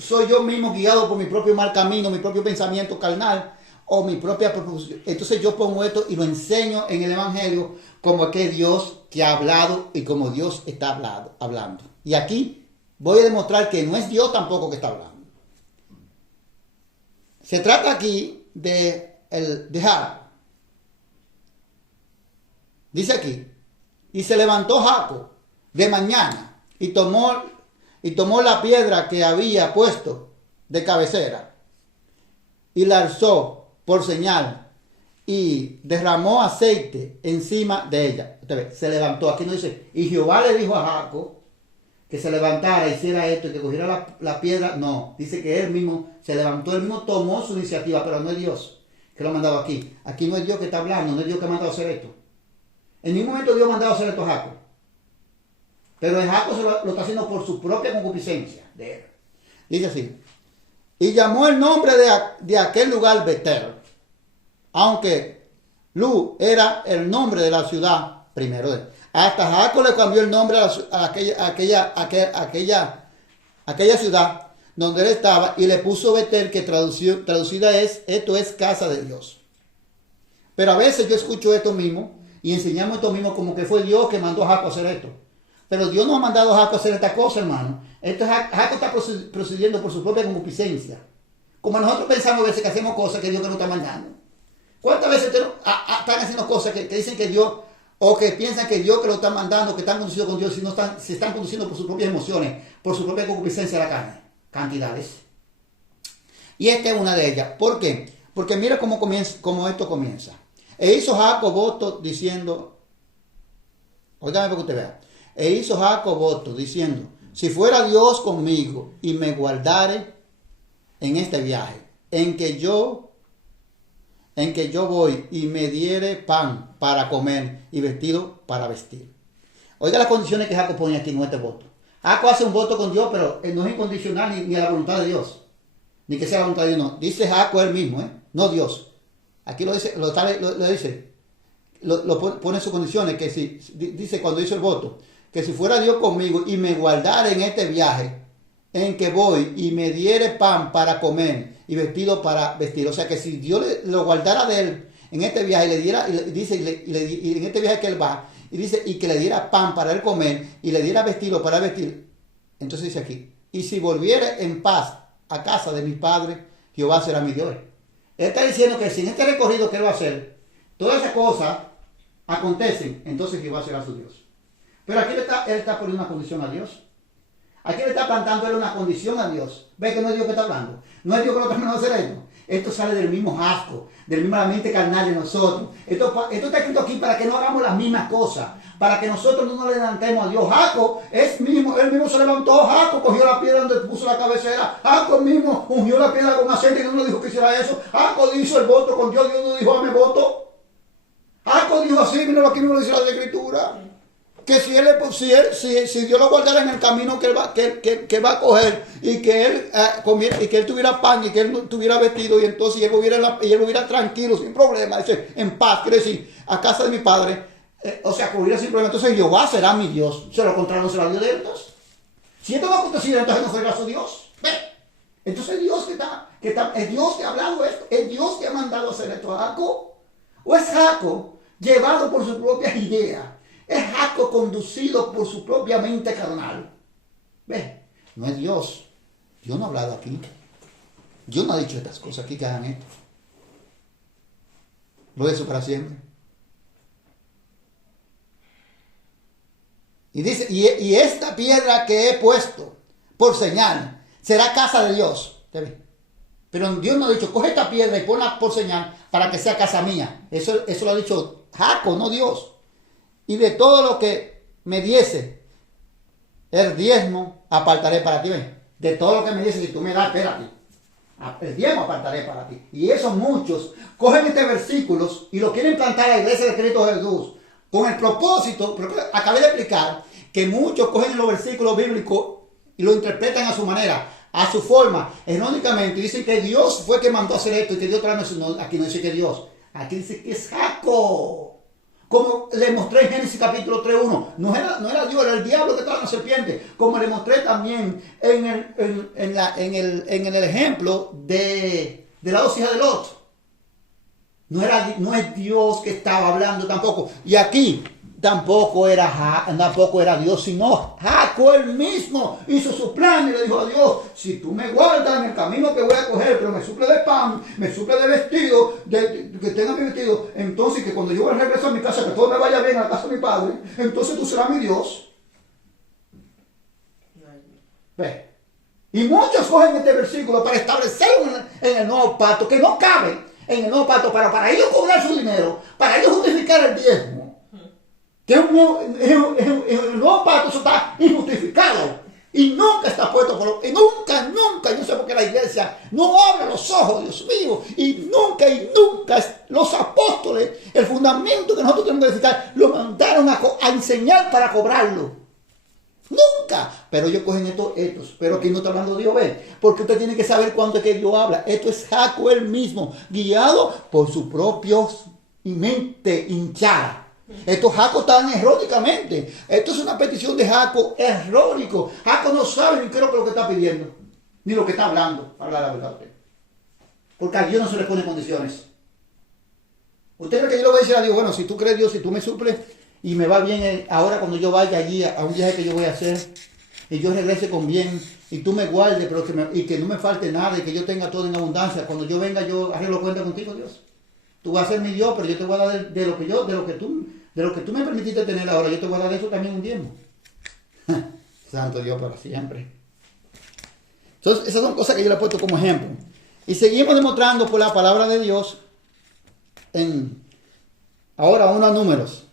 soy yo mismo guiado por mi propio mal camino, mi propio pensamiento carnal, o mi propia proposición. Entonces yo pongo esto y lo enseño en el Evangelio como que Dios que ha hablado y como Dios está hablando. Y aquí voy a demostrar que no es Dios tampoco que está hablando. Se trata aquí de Jacob. Dice aquí, y se levantó Jacob de mañana y tomó la piedra que había puesto de cabecera y la alzó por señal y derramó aceite encima de ella. Entonces, se levantó. Aquí no dice, y Jehová le dijo a Jacob que se levantara, hiciera esto y que cogiera la piedra. No, dice que él mismo se levantó, él mismo tomó su iniciativa, pero no es Dios que lo ha mandado aquí. Aquí no es Dios que está hablando, no es Dios que ha mandado a hacer esto. En ningún momento Dios ha mandado a hacer esto a Jacob. Pero el Jacob lo está haciendo por su propia concupiscencia de él. Dice así. Y llamó el nombre de aquel lugar Betel, aunque Lu era el nombre de la ciudad primero de él. Hasta Jacob le cambió el nombre a aquella ciudad donde él estaba y le puso Betel, que traducida es, esto es casa de Dios. Pero a veces yo escucho esto mismo y enseñamos esto mismo como que fue Dios que mandó a Jacob a hacer esto. Pero Dios no ha mandado a Jacob a hacer esta cosa, hermano. Jacob está procediendo por su propia concupiscencia. Como nosotros pensamos a veces que hacemos cosas que Dios no está mandando. ¿Cuántas veces están haciendo cosas que dicen que Dios, o que piensan que Dios que lo está mandando, que están conducidos con Dios, si no se están conduciendo por sus propias emociones, por su propia concupiscencia de la carne? Cantidades. Y esta es una de ellas. ¿Por qué? Porque mira cómo esto comienza. E hizo Jacob voto diciendo, óigame para que usted vea. E hizo Jacob voto diciendo, si fuera Dios conmigo y me guardare en este viaje, en que yo voy y me diere pan para comer y vestido para vestir. Oiga las condiciones que Jacob pone aquí en este voto. Jacob hace un voto con Dios, pero no es incondicional ni a la voluntad de Dios. Ni que sea la voluntad de Dios, no. Dice Jacob él mismo, no Dios. Aquí lo dice, pone sus condiciones, que si, dice cuando hizo el voto, que si fuera Dios conmigo y me guardara en este viaje en que voy y me diere pan para comer y vestido para vestir. O sea que si Dios lo guardara de él en este viaje y le diera, y en este viaje que él va, y dice, y que le diera pan para él comer y le diera vestido para vestir. Entonces dice aquí, y si volviere en paz a casa de mi padre, Jehová será mi Dios. Él está diciendo que si en este recorrido que él va a hacer, todas esas cosas acontecen, entonces Jehová será su Dios. Pero aquí él está poniendo una condición a Dios. Aquí le está plantando él una condición a Dios. ¿Ve que no es Dios que está hablando? No es Dios que lo está mandando a hacer esto. Esto sale del mismo asco, del mismo mente carnal de nosotros. Esto está escrito aquí para que no hagamos las mismas cosas, para que nosotros no nos levantemos a Dios. Jacob él mismo se levantó. Jacob cogió la piedra donde puso la cabecera. Jacob mismo ungió la piedra con aceite, que no le dijo que hiciera eso. Jacob hizo el voto con Dios. Dios no dijo, me voto. Jacob dijo así, mira aquí no lo dice la Escritura. Que si Dios lo guardara en el camino que él va a coger, y que él comiera, y que él tuviera pan, y que él tuviera vestido, y entonces él viviera tranquilo, sin problema, dice, en paz, quiere decir, a casa de mi padre, o sea, que viviera sin problema. Entonces Jehová será mi Dios. Se lo contrario, no será Dios de él, entonces. Si esto va a acontecer, entonces no será su Dios. ¿Ve? Entonces Dios que ¿Es Dios que ha hablado esto? ¿Es Dios que ha mandado a hacer esto a Jacob? ¿O es Jacob llevado por sus propias ideas? ¿Es Jacob conducido por su propia mente carnal? ¿Ves? No es Dios. Dios no ha hablado aquí. Dios no ha dicho estas cosas aquí que hagan esto. Lo hizo para siempre. Y dice, y esta piedra que he puesto por señal será casa de Dios. Pero Dios no ha dicho, coge esta piedra y ponla por señal para que sea casa mía. Eso lo ha dicho Jacob, no Dios. Y de todo lo que me diese el diezmo apartaré para ti. ¿Ves? De todo lo que me diese, si tú me das, espérate. El diezmo apartaré para ti. Y esos muchos cogen este versículo y lo quieren plantar a la iglesia de Cristo Jesús. Con el propósito, pero acabé de explicar, que muchos cogen los versículos bíblicos y lo interpretan a su manera, a su forma, erróneamente. Dicen que Dios fue que mandó a hacer esto y que Dios aquí no dice que Dios. Aquí dice que es Jacob. Como le mostré en Génesis capítulo 3:1. No era Dios, era el diablo que estaba en la serpiente. Como le mostré también en el ejemplo de las dos hijas de Lot. No es Dios que estaba hablando tampoco. Y aquí tampoco era Dios, sino Jacob él mismo hizo su plan y le dijo a Dios, si tú me guardas en el camino que voy a coger, pero me suple de pan, me suple de vestido, que tenga mi vestido, entonces que cuando yo regreso a mi casa, que todo me vaya bien a la casa de mi padre, entonces tú serás mi Dios. ¿Ves? Y muchos cogen este versículo para establecer en el nuevo pacto, que no cabe en el nuevo pacto, para ellos cobrar su dinero, para ellos justificar el diezmo. Que el nuevo pacto eso está injustificado y nunca está puesto y nunca, yo sé por qué la iglesia no abre los ojos, Dios mío, y nunca los apóstoles, el fundamento que nosotros tenemos que edificar, lo mandaron a enseñar para cobrarlo. Nunca. Pero ellos cogen estos, pero aquí no está hablando Dios, ¿ves? Porque usted tiene que saber cuándo es que Dios habla. Esto es Jacob él mismo, guiado por su propia mente hinchada. Estos Jacob estaban errónicamente. Esto es una petición de Jacob errónico. Jacob no sabe ni qué es lo que está pidiendo, ni lo que está hablando, para hablar la verdad a usted. Porque a Dios no se le pone condiciones. Usted cree que yo le voy a decir a Dios, bueno, si tú crees Dios, si tú me suples y me va bien ahora cuando yo vaya allí a un viaje que yo voy a hacer y yo regrese con bien y tú me guardes, pero que no me falte nada y que yo tenga todo en abundancia, cuando yo venga yo arreglo cuenta contigo, Dios. Tú vas a ser mi Dios, pero yo te voy a dar de lo que tú me permitiste tener ahora, yo te voy a dar de eso también un diezmo. Santo Dios para siempre. Entonces, esas son cosas que yo le he puesto como ejemplo. Y seguimos demostrando por la palabra de Dios ahora unos números.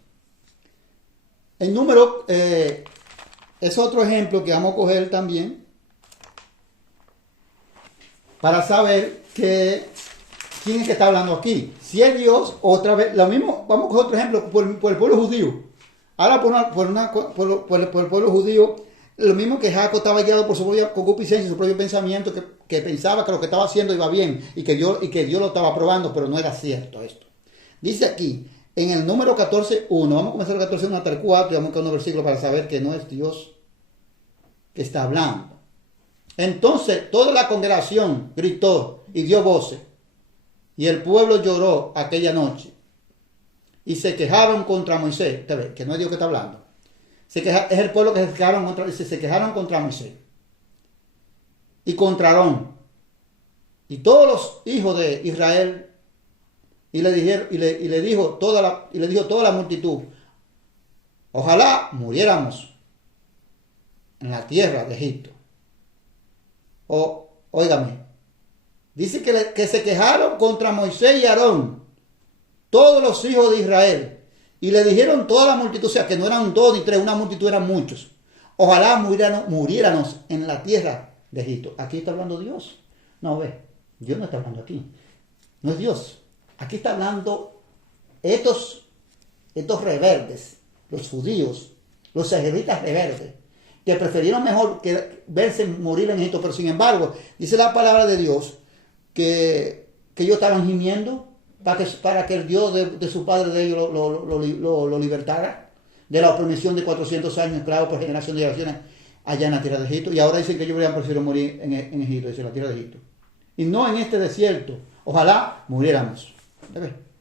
El número es otro ejemplo que vamos a coger también para saber quién es que está hablando aquí. Si es Dios, otra vez, lo mismo, vamos a coger otro ejemplo por el pueblo judío. Ahora por el pueblo judío, lo mismo que Jacob estaba guiado por su propia concupiscencia, su propio pensamiento, que pensaba que lo que estaba haciendo iba bien y que Dios lo estaba aprobando, pero no era cierto esto. Dice aquí, en el número 14:1, vamos a comenzar el 14:1 hasta el 4 y vamos a buscar unos versículos para saber que no es Dios que está hablando. Entonces toda la congregación gritó y dio voces. Y el pueblo lloró aquella noche. Y se quejaron contra Moisés. Que no es Dios que está hablando. Es el pueblo que se quejaron contra Moisés. Y contra Aarón. Y todos los hijos de Israel. Y le dijo toda la multitud. Ojalá muriéramos en la tierra de Egipto. Óigame. Dice que se quejaron contra Moisés y Aarón, todos los hijos de Israel, y le dijeron toda la multitud, o sea, que no eran 2 ni 3, una multitud eran muchos. Ojalá muriéramos en la tierra de Egipto. Aquí está hablando Dios. No, Dios no está hablando aquí. No es Dios. Aquí está hablando estos rebeldes, los judíos, los israelitas rebeldes, que prefirieron mejor que verse morir en Egipto, pero sin embargo, dice la palabra de Dios, que ellos estaban gimiendo para que el Dios de su padre de ellos lo libertara de la opresión de 400 años esclavos por generación de generaciones allá en la tierra de Egipto. Y ahora dicen que ellos hubieran preferido morir en Egipto, dice la tierra de Egipto. y no en este desierto. Ojalá muriéramos.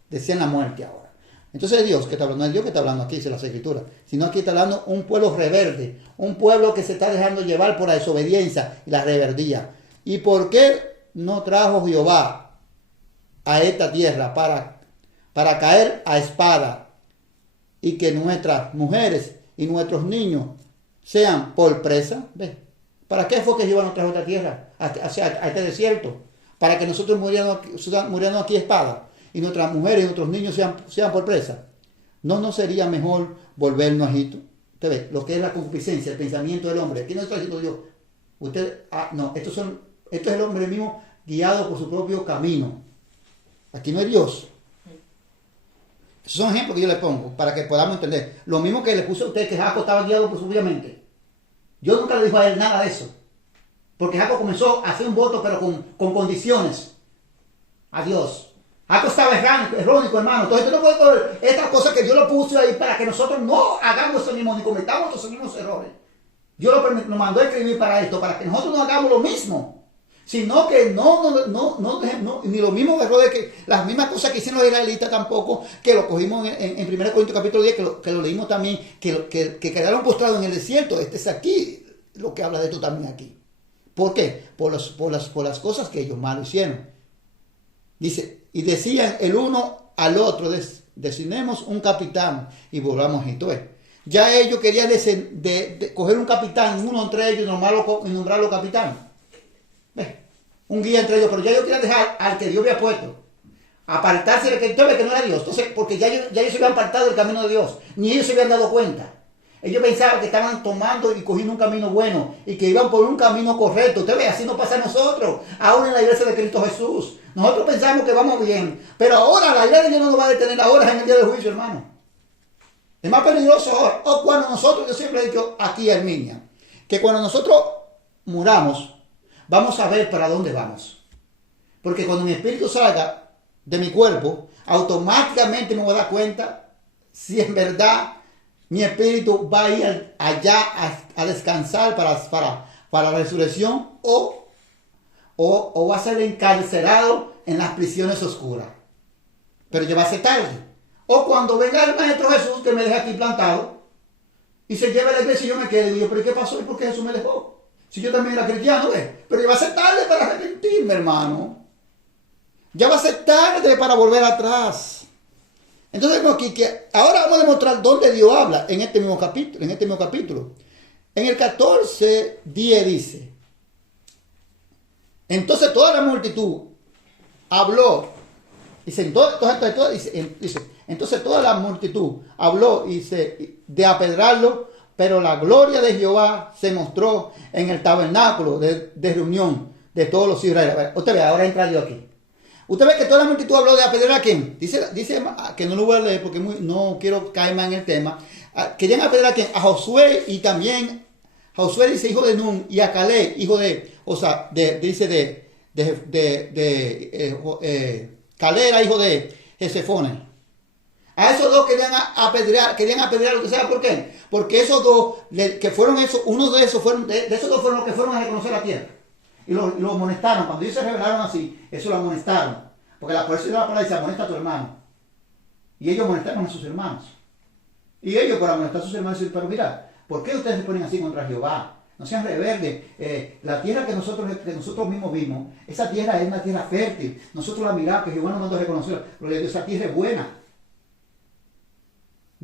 Decían la muerte ahora. Entonces es Dios que está hablando, no es Dios que está hablando aquí, dice las Escrituras, sino aquí está hablando un pueblo rebelde, un pueblo que se está dejando llevar por la desobediencia y la rebeldía. ¿Y por qué no trajo Jehová a esta tierra para caer a espada y que nuestras mujeres y nuestros niños sean por presa? ¿Ves? ¿Para qué fue que Jehová nos trajo a esta tierra, a este desierto? Para que nosotros muriéramos aquí a espada y nuestras mujeres y nuestros niños sean por presa. ¿No sería mejor volvernos a Egipto? Usted ve, lo que es la concupiscencia, el pensamiento del hombre. Aquí no está diciendo Dios, esto es el hombre mismo guiado por su propio camino. Aquí no es Dios. Esos son ejemplos que yo le pongo para que podamos entender. Lo mismo que le puse a usted que Jacob estaba guiado por su propia mente. Dios nunca le dijo a él nada de eso. Porque Jacob comenzó a hacer un voto, pero con condiciones. A Dios. Jacob estaba errónico, hermano. Entonces tú no puedes coger estas cosas que Dios lo puso ahí para que nosotros no hagamos eso mismo, ni cometamos esos mismos errores. Dios lo mandó a escribir para esto, para que nosotros no hagamos lo mismo. Sino que no ni los mismos errores, que las mismas cosas que hicieron los israelitas tampoco, que lo cogimos en 1 Corintios capítulo 10, que lo leímos también, que quedaron postrados en el desierto. Este es aquí lo que habla de esto también aquí. ¿Por qué? Por las cosas que ellos mal hicieron. Dice, y decían el uno al otro, designemos un capitán y volvamos a Egipto. Ya ellos querían coger un capitán, uno entre ellos, y nombrarlo capitán. Un guía entre ellos, pero ya ellos querían dejar al que Dios había puesto. Apartarse de que no era Dios. Entonces, porque ya ellos se habían apartado del camino de Dios. Ni ellos se habían dado cuenta. Ellos pensaban que estaban tomando y cogiendo un camino bueno y que iban por un camino correcto. Usted ve, así nos pasa a nosotros, aún en la iglesia de Cristo Jesús. Nosotros pensamos que vamos bien, pero ahora la ira de Dios no nos va a detener ahora en el día del juicio, hermano. Es más peligroso ahora. O cuando nosotros, yo siempre he dicho aquí, Herminia, que cuando nosotros muramos, vamos a ver para dónde vamos. Porque cuando mi espíritu salga de mi cuerpo, automáticamente me voy a dar cuenta si en verdad mi espíritu va a ir allá a descansar para la resurrección o va a ser encarcelado en las prisiones oscuras. Pero ya va a ser tarde. O cuando venga el Maestro Jesús que me deja aquí plantado y se lleve a la iglesia y yo me quedo y digo, ¿pero qué pasó? ¿Y por qué Jesús me dejó? Si yo también era cristiano, pero ya va a ser tarde para arrepentirme, hermano. Ya va a ser tarde para volver atrás. Entonces vemos aquí que ahora vamos a demostrar dónde Dios habla en este mismo capítulo. En el 14:10 dice, entonces toda la multitud habló, dice, entonces toda la multitud habló de apedrarlo, pero la gloria de Jehová se mostró en el tabernáculo de reunión de todos los israelitas. Usted ve, ahora entra Dios aquí. Usted ve que toda la multitud habló de apedrear a quién. Dice que no lo voy a leer porque no quiero caer más en el tema. Querían apedrear a quién. A Josué, y también Josué dice hijo de Nun, y a Caleb, hijo de, Caleb era hijo de Jezefone. A esos dos querían apedrear. ¿Usted sabe por qué? Porque esos dos, uno de esos fueron los que fueron a reconocer la tierra. Y lo amonestaron. Cuando ellos se rebelaron así, eso lo amonestaron. Porque por eso la palabra dice, amonesta a tu hermano. Y ellos amonestaron a sus hermanos. Y ellos, por amonestar a sus hermanos, dicen, pero mira, ¿por qué ustedes se ponen así contra Jehová? No sean rebeldes. La tierra que nosotros mismos vimos, esa tierra es una tierra fértil. Nosotros la miramos, que Jehová nos mandó a reconocer. Pero esa tierra es buena.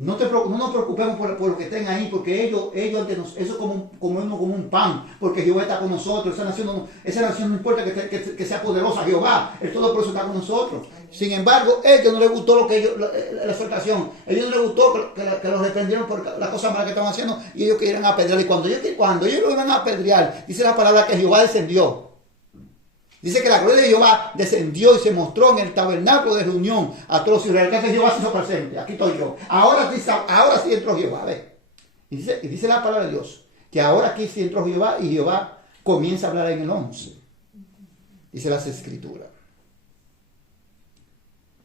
No nos preocupemos por lo que estén ahí, porque ellos ante nosotros, eso es como un pan, porque Jehová está con nosotros. Esa nación no importa que sea poderosa, Jehová, el Todopoderoso está con nosotros. Sin embargo, a ellos no les gustó la exhortación, a ellos no les gustó que los reprendieron por la cosa mala que estaban haciendo, y ellos querían apedrear. Y cuando ellos lo iban a apedrear, dice la palabra que Jehová descendió. Dice que la gloria de Jehová descendió y se mostró en el tabernáculo de reunión a todos los israelitas. Jehová se hizo presente. Aquí estoy yo. Ahora sí entró Jehová. ¿Ve? Y dice la palabra de Dios que ahora aquí sí entró Jehová, y Jehová comienza a hablar en el 11. Dice las Escrituras.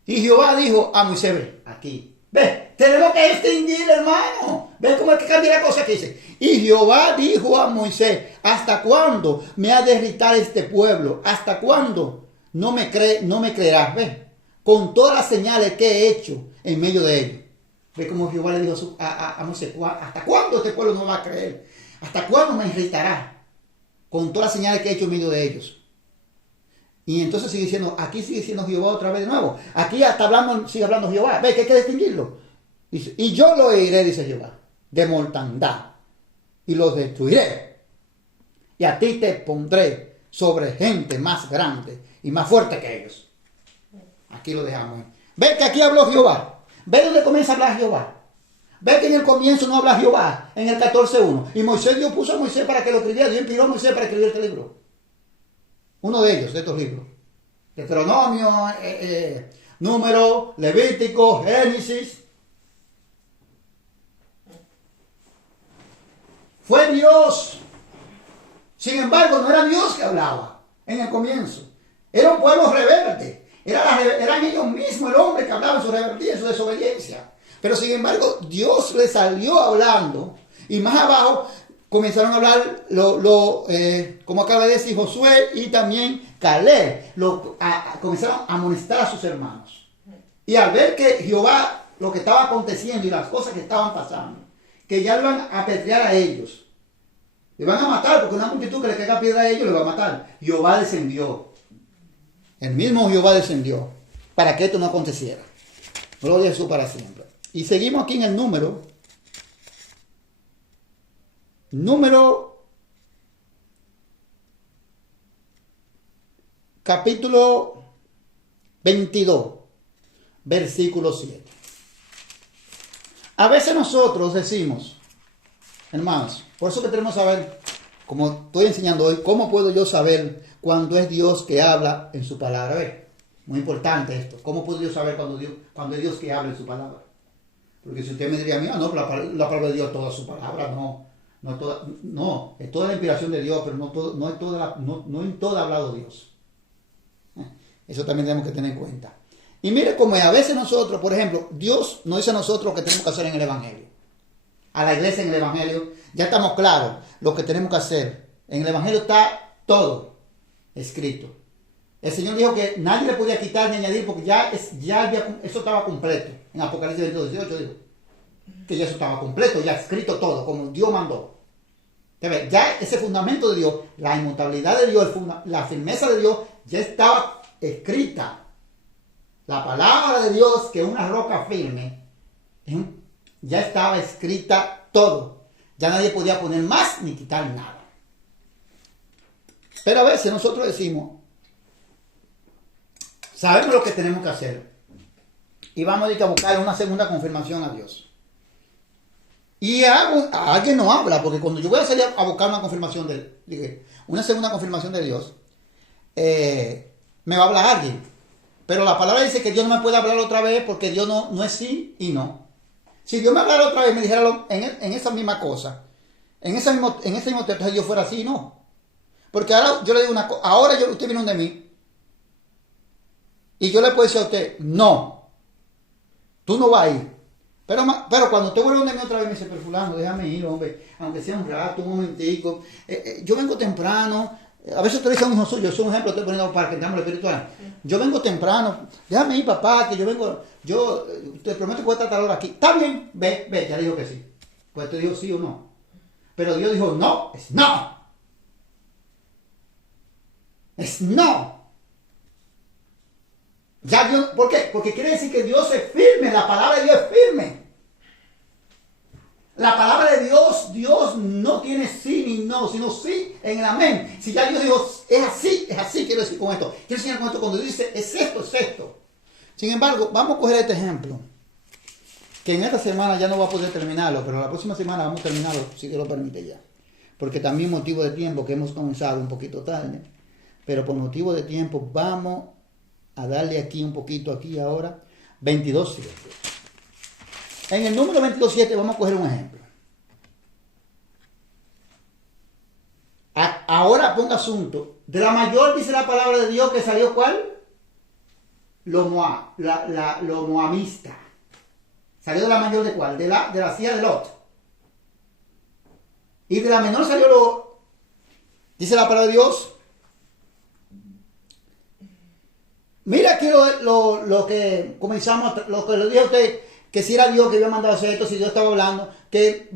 Y Jehová dijo a Moisés, ve, aquí. Ve, tenemos que extinguir, hermano. ¿Ves cómo es que cambia la cosa que dice? Y Jehová dijo a Moisés, ¿hasta cuándo me ha de irritar este pueblo? ¿Hasta cuándo no me creerás? ¿Ves? Con todas las señales que he hecho en medio de ellos. ¿Ves cómo Jehová le dijo a Moisés, ¿hasta cuándo este pueblo no va a creer? ¿Hasta cuándo me irritará? Con todas las señales que he hecho en medio de ellos. Y entonces sigue diciendo, aquí sigue diciendo Jehová otra vez de nuevo. Aquí hasta hablando, sigue hablando Jehová. ¿Ves que hay que distinguirlo? Dice, y yo lo heriré, dice Jehová, de mortandad, y los destruiré. Y a ti te pondré sobre gente más grande y más fuerte que ellos. Aquí lo dejamos. ¿Ves que aquí habló Jehová? ¿Ves dónde comienza a hablar Jehová? ¿Ves que en el comienzo no habla Jehová? En el 14.1. Y Dios puso a Moisés para que lo escribiera. Dios inspiró a Moisés para escribir este libro. Uno de ellos, de estos libros. Deuteronomio, Número, Levítico, Génesis. Fue Dios. Sin embargo, no era Dios que hablaba en el comienzo. Era un pueblo rebelde. Eran ellos mismos el hombre que hablaba en su rebeldía, en su desobediencia. Pero sin embargo, Dios le salió hablando. Y más abajo comenzaron a hablar, como acaba de decir Josué y también Caleb. Comenzaron a amonestar a sus hermanos. Y al ver que Jehová, lo que estaba aconteciendo y las cosas que estaban pasando, que ya le van a apedrear a ellos. Le van a matar, porque una multitud que le caiga piedra a ellos le va a matar. Jehová descendió. El mismo Jehová descendió para que esto no aconteciera. Gloria a Jesús para siempre. Y seguimos aquí en el número capítulo 22, versículo 7. A veces nosotros decimos, hermanos, por eso que tenemos que saber, como estoy enseñando hoy, cómo puedo yo saber cuando es Dios que habla en su palabra. ¿Ves? Muy importante esto. ¿Cómo puedo yo saber cuando es Dios que habla en su palabra? Porque si usted me diría a mí, no, la palabra de Dios, toda su palabra, no, es toda la inspiración de Dios, pero no en toda ha hablado Dios. Eso también tenemos que tener en cuenta. Y mire cómo a veces nosotros, por ejemplo, Dios nos dice a nosotros lo que tenemos que hacer en el Evangelio. A la iglesia en el Evangelio, ya estamos claros lo que tenemos que hacer. En el Evangelio está todo escrito. El Señor dijo que nadie le podía quitar ni añadir porque eso estaba completo. En Apocalipsis 22:18 dijo que ya eso estaba completo, ya escrito todo, como Dios mandó. Ya ese fundamento de Dios, la inmutabilidad de Dios, la firmeza de Dios, ya estaba escrita. La palabra de Dios, que es una roca firme, ya estaba escrita todo. Ya nadie podía poner más ni quitar nada. Pero a veces nosotros decimos, sabemos lo que tenemos que hacer y vamos a buscar una segunda confirmación a Dios. Y alguien no habla, porque cuando yo voy a salir a buscar una confirmación una segunda confirmación de Dios, me va a hablar alguien. Pero la palabra dice que Dios no me puede hablar otra vez porque Dios no es sí y no. Si Dios me hablara otra vez y me dijera en esa misma cosa, en ese mismo texto, entonces Dios fuera así y no. Porque ahora yo le digo una cosa, ahora usted viene donde mí y yo le puedo decir a usted, no, tú no vas a ir. Pero cuando usted vuelve donde mí otra vez me dice, pero fulano, déjame ir, hombre, aunque sea un rato, un momentico. Yo vengo temprano. A veces usted dice a un hijo suyo, es un ejemplo, estoy poniendo para que entendamos lo espiritual. Yo vengo temprano, déjame ir, papá, que yo te prometo que voy a estar a tal hora aquí. Está bien, ve, ya le dijo que sí. Pues te dijo sí o no. Pero Dios dijo no, es no. Es no. Ya Dios, ¿por qué? Porque quiere decir que Dios es firme, la palabra de Dios es firme. La palabra de Dios no tiene sí ni no, sino sí en el amén. Si ya Dios dijo, es así, quiero decir con esto. Quiero enseñar con esto, cuando dice, es esto. Sin embargo, vamos a coger este ejemplo, que en esta semana ya no va a poder terminarlo, pero la próxima semana vamos a terminarlo, si Dios lo permite ya. Porque también motivo de tiempo, que hemos comenzado un poquito tarde, pero por motivo de tiempo vamos a darle aquí un poquito, aquí ahora, 22:7. En el número 22:7 vamos a coger un ejemplo. Ahora ponga asunto. De la mayor dice la palabra de Dios que salió ¿cuál? Lo moamista. ¿Salió de la mayor de cuál? De la hija de Lot. Y de la menor salió lo, dice la palabra de Dios. Mira aquí lo que comenzamos, lo que le dije a usted, que si era Dios que había mandado hacer esto, si Dios estaba hablando, que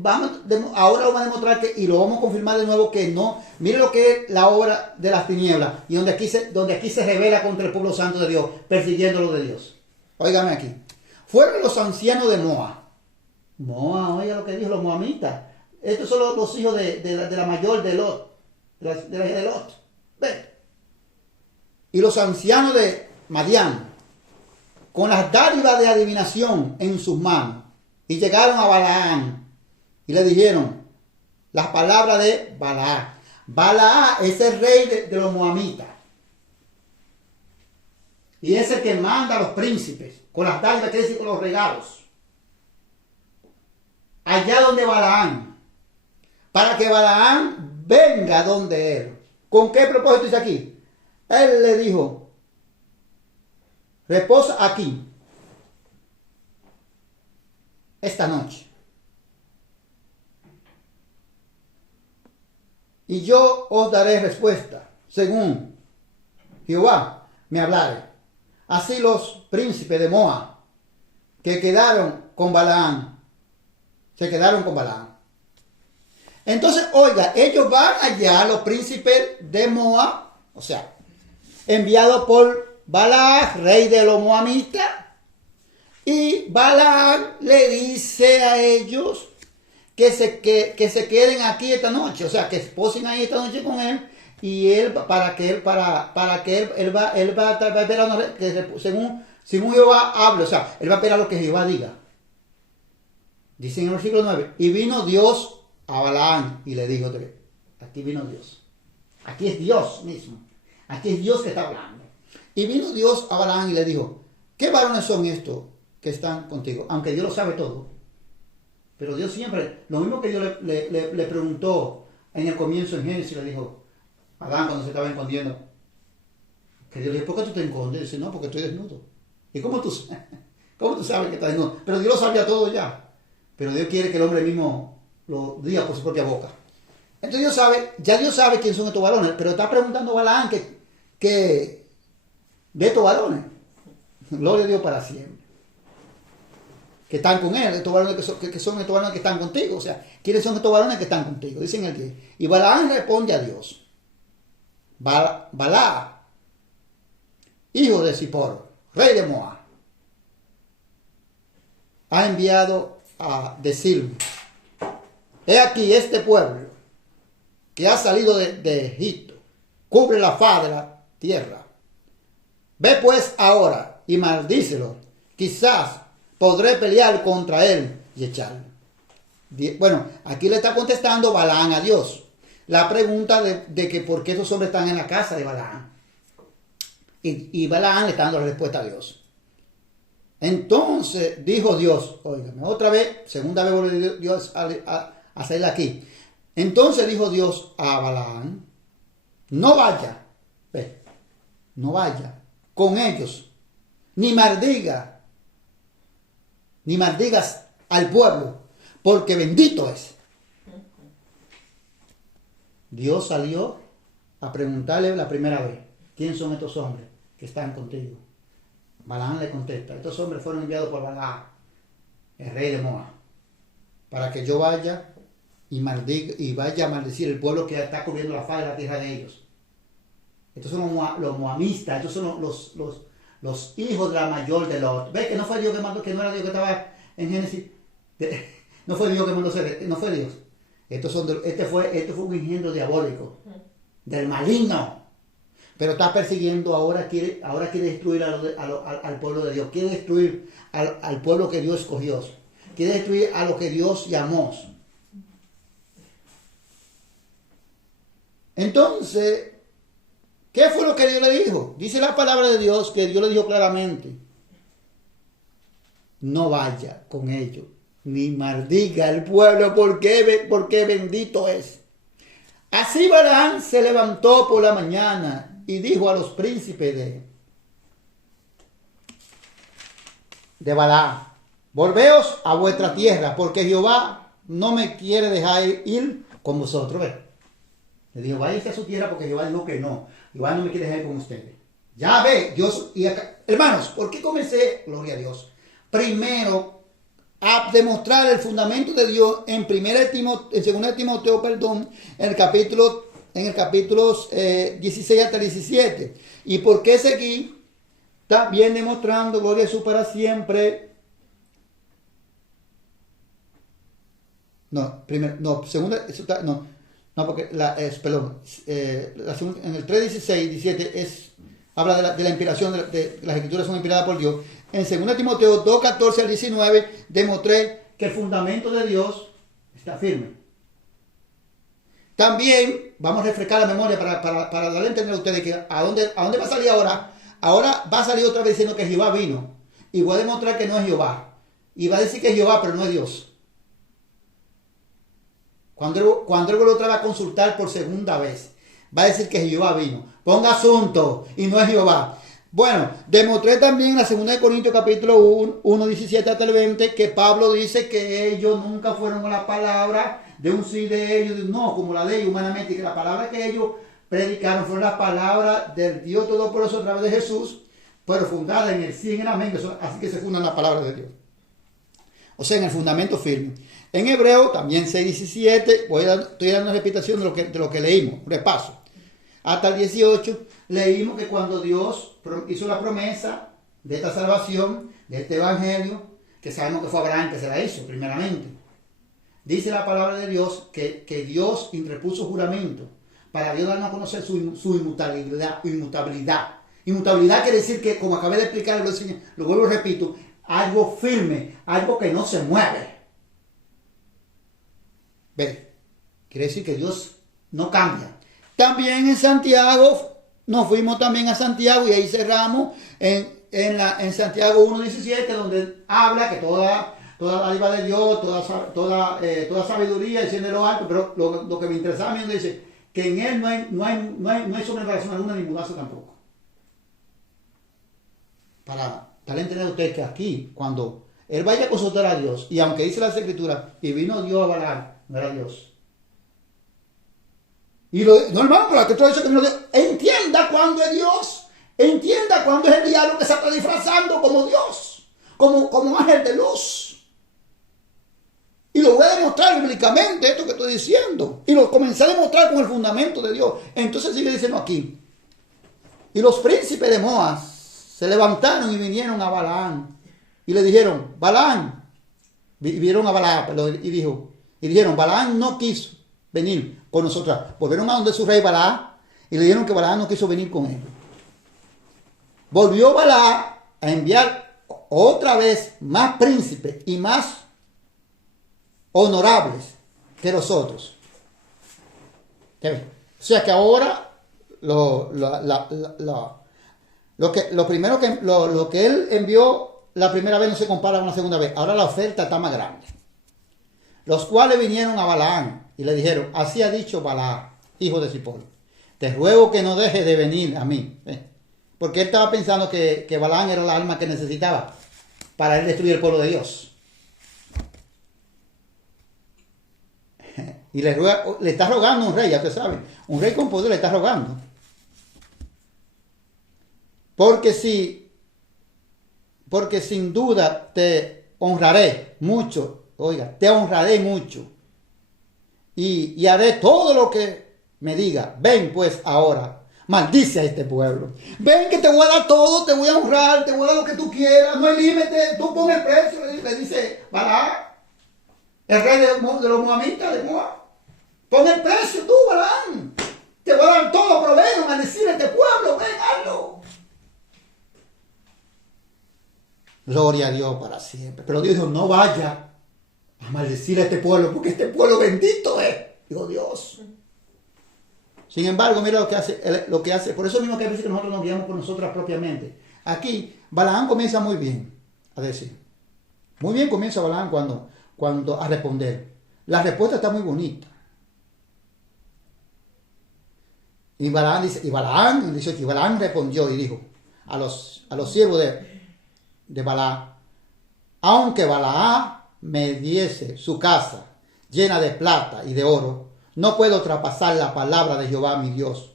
ahora lo van a demostrar y lo vamos a confirmar de nuevo que no. Mire lo que es la obra de las tinieblas y donde aquí se revela contra el pueblo santo de Dios, persiguiéndolo de Dios. Óigame aquí. Fueron los ancianos de Moab. Moab, oiga lo que dijo los moamitas. Estos son los hijos de la mayor de Lot, de la hija de Lot. Ve. Y los ancianos de Madián, con las dádivas de adivinación en sus manos, y llegaron a Balaam y le dijeron las palabras de Balaam. Balaam es el rey de los moamitas y es el que manda a los príncipes con las dádivas, quiere decir con los regalos, allá donde Balaam, para que Balaam venga donde él. ¿Con qué propósito dice aquí? Él le dijo: reposa aquí esta noche, y yo os daré respuesta según Jehová me hablare. Así los príncipes de Moab que quedaron con Balaam, se quedaron con Balaam. Entonces, oiga, ellos van allá, los príncipes de Moab, o sea, enviados por Balaam, rey de los moamitas, y Balaam le dice a ellos que se queden aquí esta noche, o sea, que se posen ahí esta noche con él, y él, para que él va a esperar, según Jehová hable, o sea, él va a esperar lo que Jehová diga. Dice en el versículo 9, y vino Dios a Balaam y le dijo: aquí vino Dios, aquí es Dios mismo, aquí es Dios que está hablando. Y vino Dios a Balaam y le dijo: ¿qué varones son estos que están contigo? Aunque Dios lo sabe todo, pero Dios siempre, lo mismo que Dios le preguntó en el comienzo en Génesis, le dijo a Adán cuando se estaba escondiendo, que Dios le dijo: ¿por qué tú te escondes? Dice: no, porque estoy desnudo. ¿Y cómo tú sabes que estás desnudo? Pero Dios lo sabía todo ya. Pero Dios quiere que el hombre mismo lo diga por su propia boca. Entonces Dios sabe quién son estos varones, pero está preguntando a Balaam que de estos varones, gloria a Dios para siempre, que están con él, estos varones que son estos varones que están contigo, o sea, ¿quiénes son estos varones que están contigo? Dicen el que. Y Balaam responde a Dios: Balaam, hijo de Zippor, rey de Moab, ha enviado a decirme: he aquí este pueblo que ha salido de Egipto, cubre la faz de la tierra. Ve pues ahora y maldícelo, quizás podré pelear contra él y echarlo. Bueno, aquí le está contestando Balaam a Dios la pregunta de que por qué esos hombres están en la casa de Balaam. Y Balaam le está dando la respuesta a Dios. Entonces dijo Dios, óigame, otra vez, segunda vez volvió Dios a salir aquí. Entonces dijo Dios a Balaam: no vaya, no vaya con ellos, ni maldigas al pueblo, porque bendito es. Dios salió a preguntarle la primera vez: ¿quién son estos hombres que están contigo? Balaam le contesta: estos hombres fueron enviados por Balaam, el rey de Moab, para que yo vaya y vaya a maldecir el pueblo que está cubriendo la faz de la tierra de ellos. Estos son los moamistas, estos son los hijos de la mayor de Lot. ¿Ves que no fue Dios que mandó, que no era Dios que estaba en Génesis? No fue Dios que mandó ser, no fue Dios. Este fue un engendro diabólico, del maligno. Pero está persiguiendo, ahora quiere destruir al pueblo de Dios. Quiere destruir al pueblo que Dios escogió. Quiere destruir a lo que Dios llamó. Entonces, ¿qué fue lo que Dios le dijo? Dice la palabra de Dios que Dios le dijo claramente: no vaya con ellos, ni maldiga al pueblo, porque bendito es. Así Balaam se levantó por la mañana y dijo a los príncipes de Balaam: volveos a vuestra tierra, porque Jehová no me quiere dejar ir con vosotros. ¿Ves? Le dijo, váyase a su tierra porque Jehová dijo que no. Jehová no me quiere dejar con ustedes. Ya ve, Dios, y acá, hermanos, ¿por qué comencé? Gloria a Dios. Primero, a demostrar el fundamento de Dios en 2 Timoteo, en el capítulo 16 hasta 17. ¿Y por qué seguí? También demostrando, gloria a Jesús para siempre. No, primero, no, segunda, eso está, no, porque en el 3:16, 17 habla de la inspiración, de las escrituras son inspiradas por Dios. En 2 Timoteo 2:14 al 19 demostré que el fundamento de Dios está firme. También vamos a refrescar la memoria para darle a entender a ustedes que a dónde va a salir ahora. Ahora va a salir otra vez diciendo que Jehová vino. Y voy a demostrar que no es Jehová. Y va a decir que es Jehová, pero no es Dios. Cuando él vuelve otra vez a consultar por segunda vez, va a decir que Jehová vino. Ponga asunto y no es Jehová. Bueno, demostré también en la 2 de Corintios capítulo 1, 17 hasta el 20, que Pablo dice que ellos nunca fueron con la palabra de un sí de ellos, no, como la ley humanamente, y que la palabra que ellos predicaron fue la palabra del Dios Todopoderoso a través de Jesús, pero fundada en el sí y en el amén, así que se funda en la palabra de Dios. O sea, en el fundamento firme. En Hebreo, también 6:17, estoy dando una repetición de lo que leímos, un repaso. Hasta el 18, leímos que cuando Dios hizo la promesa de esta salvación, de este evangelio, que sabemos que fue Abraham que se la hizo primeramente. Dice la palabra de Dios que Dios interpuso juramento para Dios darnos a conocer su inmutabilidad. Inmutabilidad quiere decir que, como acabé de explicar, lo vuelvo y repito, algo firme, algo que no se mueve. ¿Ve? Quiere decir que Dios no cambia. También en Santiago, nos fuimos también a Santiago y ahí cerramos en Santiago 1:17, donde habla que toda dádiva de Dios, toda sabiduría desciende de lo alto, pero lo que me interesaba a mí dice que en él no hay sobrevelación alguna ni mudanza tampoco. Para darle a entender a ustedes que aquí, cuando él vaya a consultar a Dios, y aunque dice las escrituras, y vino Dios a Balaam, no era Dios. Y no, hermano, pero que todo eso que entienda cuándo es Dios, entienda cuándo es el diablo que se está disfrazando como Dios, como ángel de luz. Y lo voy a demostrar bíblicamente, esto que estoy diciendo. Y lo comencé a demostrar con el fundamento de Dios. Entonces sigue diciendo aquí. Y los príncipes de Moab se levantaron y vinieron a Balaam. Y le dijeron, Balaam. Vieron a Balaam, y dijeron, Balaam no quiso venir con nosotros. Volvieron a donde su rey Balaam y le dijeron que Balaam no quiso venir con él. Volvió Balaam a enviar otra vez más príncipes y más honorables que los otros. O sea que ahora lo que él envió la primera vez no se compara con la segunda vez. Ahora la oferta está más grande. Los cuales vinieron a Balaam y le dijeron, así ha dicho Balaam, hijo de Zippor, te ruego que no dejes de venir a mí. Porque él estaba pensando que Balaam era la alma que necesitaba para él destruir el pueblo de Dios. Y le está rogando a un rey, ya ustedes saben, un rey con poder le está rogando. Porque sin duda te honraré mucho, te honraré mucho. Y haré todo lo que me diga. Ven pues ahora, maldice a este pueblo. Ven que te voy a dar todo, te voy a honrar, te voy a dar lo que tú quieras, no hay límite, tú pon el precio, le dice Balaam, el rey de los moabitas de Moab. Pon el precio tú, Balaam. Te voy a dar todo, pero ven a maldecir a este pueblo, ven, hazlo. Gloria a Dios para siempre. Pero Dios dijo, no vaya a maldecir a este pueblo, porque este pueblo bendito es, dijo Dios. Sin embargo, mira lo que hace. Por eso mismo que hay veces que nosotros nos guiamos por nosotras propiamente. Aquí, Balaam comienza muy bien a decir. Muy bien comienza Balaam cuando a responder. La respuesta está muy bonita. Y Balaam dice, y Balaam respondió y dijo a los siervos de Balaam, aunque Balaam me diese su casa llena de plata y de oro, no puedo traspasar la palabra de Jehová mi Dios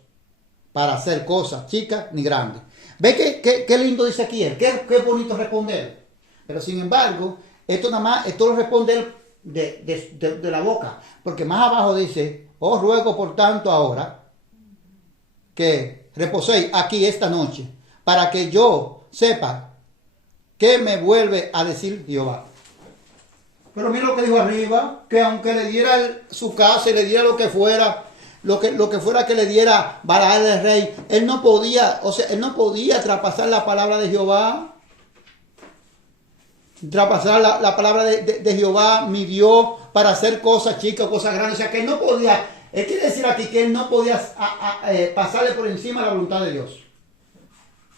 para hacer cosas chicas ni grandes. ¿Ve qué lindo dice aquí él? Qué bonito responder. Pero sin embargo, esto nada más, esto lo responde él de la boca. Porque más abajo dice, os ruego por tanto ahora que reposéis aquí esta noche, para que yo sepa qué me vuelve a decir Jehová. Pero mira lo que dijo arriba, que aunque le diera su casa y le diera lo que fuera, lo que fuera que le diera Balaam el rey, él no podía traspasar la palabra de Jehová, traspasar la palabra de Jehová, mi Dios, para hacer cosas chicas, cosas grandes. O sea, que él no podía, él quiere decir aquí que él no podía pasarle por encima la voluntad de Dios,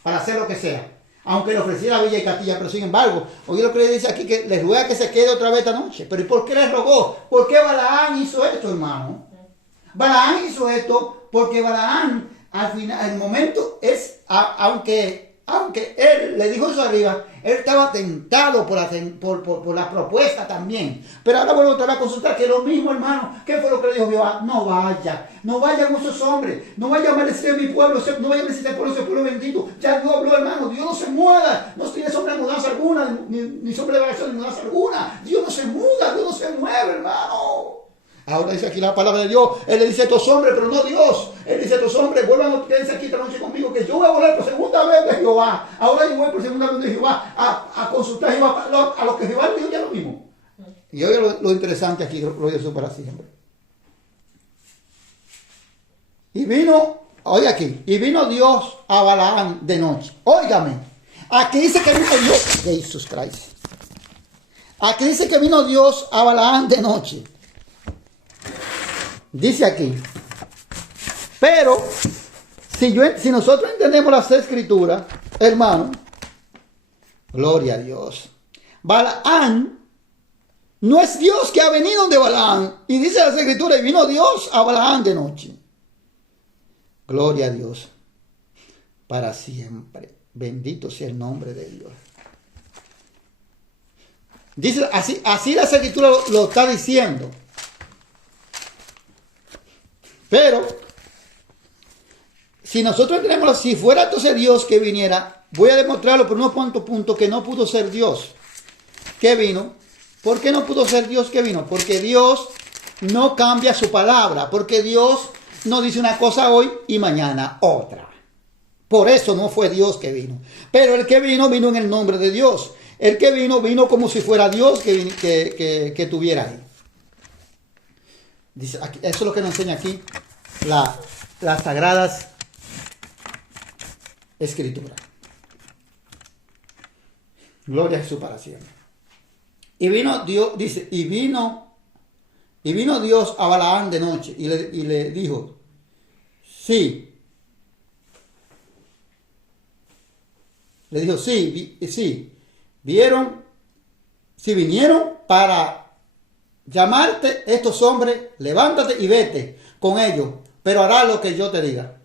para hacer lo que sea, aunque le ofreciera Villa y Castilla. Pero sin embargo, oye lo que le dice aquí, que le ruega que se quede otra vez esta noche. Pero ¿y por qué le rogó? ¿Por qué Balaam hizo esto, hermano? Balaam hizo esto porque Balaam, al final, el momento es, aunque él le dijo eso arriba, él estaba tentado por la propuesta también. Pero ahora vuelvo otra vez a consultar que lo mismo, hermano. ¿Qué fue lo que le dijo Jehová? No vayan esos hombres, no vayan a maldecir a mi pueblo, no vayan a maldecir al pueblo, ese pueblo bendito. Ya Dios habló, hermano, Dios no se muda, no tiene sombra de mudanza alguna, ni sombra de variación de mudanza alguna. Dios no se muda, Dios no se mueve, hermano. Ahora dice aquí la palabra de Dios. Él le dice a estos hombres, pero no Dios. Él dice a estos hombres, vuelvan a quedarse aquí esta noche conmigo, que yo voy a volver por segunda vez de Jehová. Ahora yo voy por segunda vez de Jehová a consultar a Jehová, a lo que Jehová le dijo ya lo mismo. Y oye lo interesante aquí, lo dice para siempre. Y vino Dios a Balaam de noche. Óigame, aquí dice que vino Dios, Jesús Cristo. Aquí dice que vino Dios a Balaam de noche. Dice aquí, pero si nosotros entendemos las escrituras, hermano, gloria a Dios, Balaam no es Dios que ha venido de Balaam. Y dice las escrituras, y vino Dios a Balaam de noche. Gloria a Dios, para siempre. Bendito sea el nombre de Dios. Dice, así la escritura lo está diciendo. Pero, si nosotros tenemos, si fuera entonces Dios que viniera, voy a demostrarlo por unos cuantos puntos que no pudo ser Dios que vino. ¿Por qué no pudo ser Dios que vino? Porque Dios no cambia su palabra, porque Dios no dice una cosa hoy y mañana otra. Por eso no fue Dios que vino. Pero el que vino en el nombre de Dios. El que vino como si fuera Dios que estuviera ahí. Dice, aquí, eso es lo que nos enseña aquí las sagradas escrituras. Gloria a Jesús para siempre. Y vino Dios, dice, y vino Dios a Balaam de noche y le dijo, sí. Le dijo, sí, vinieron para llamarte estos hombres, levántate y vete con ellos, pero hará lo que yo te diga.